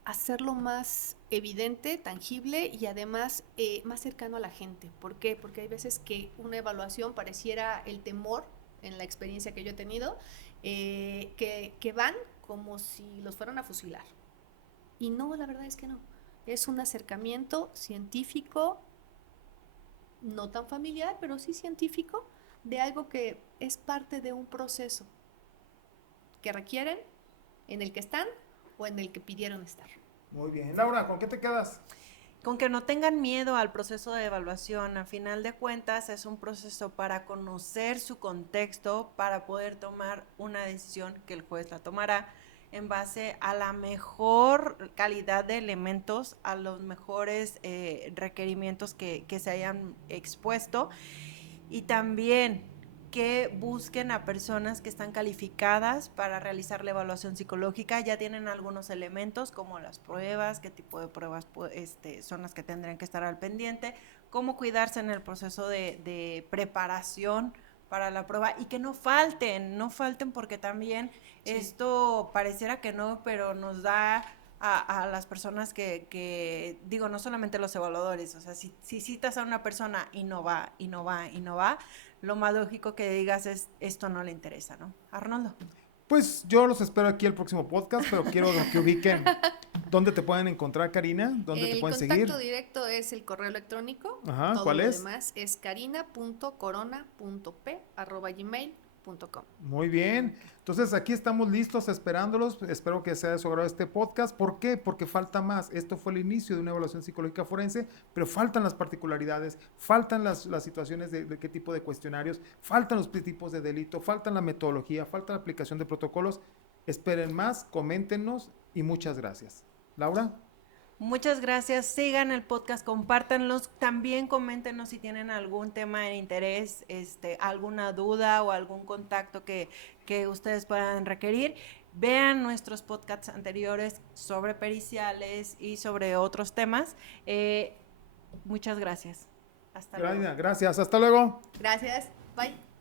hacerlo más evidente, tangible y además más cercano a la gente. ¿Por qué? Porque hay veces que una evaluación pareciera el temor, en la experiencia que yo he tenido, que van como si los fueran a fusilar. Y no, la verdad es que no. Es un acercamiento científico, no tan familiar, pero sí científico, de algo que es parte de un proceso que requieren, en el que están o en el que pidieron estar. Muy bien. Laura, ¿con qué te quedas? Con que no tengan miedo al proceso de evaluación. A final de cuentas es un proceso para conocer su contexto, para poder tomar una decisión que el juez la tomará en base a la mejor calidad de elementos, a los mejores requerimientos que se hayan expuesto, y también que busquen a personas que están calificadas para realizar la evaluación psicológica. Ya tienen algunos elementos como las pruebas, qué tipo de pruebas son las que tendrían que estar al pendiente, cómo cuidarse en el proceso de preparación para la prueba, y que no falten porque también sí, esto pareciera que no, pero nos da a las personas que digo, no solamente los evaluadores, o sea, si citas a una persona y no va, lo más lógico que digas es, esto no le interesa, ¿no? Arnoldo. Pues yo los espero aquí el próximo podcast, pero quiero que ubiquen dónde te pueden encontrar, Karina, dónde te pueden seguir. El contacto directo es el correo electrónico. Ajá, todo ¿cuál lo es? demás es karina.corona.p@gmail.com. Muy bien, entonces aquí estamos listos esperándolos, espero que sea de su agrado este podcast. ¿Por qué? Porque falta más. Esto fue el inicio de una evaluación psicológica forense, pero faltan las particularidades, faltan las situaciones de qué tipo de cuestionarios, faltan los tipos de delito, faltan la metodología, falta la aplicación de protocolos. Esperen más, coméntenos y muchas gracias. Laura. Muchas gracias, sigan el podcast, compártanlos, también coméntenos si tienen algún tema de interés, alguna duda o algún contacto que ustedes puedan requerir. Vean nuestros podcasts anteriores sobre periciales y sobre otros temas. Muchas gracias. Hasta luego. Gracias, hasta luego. Gracias, bye.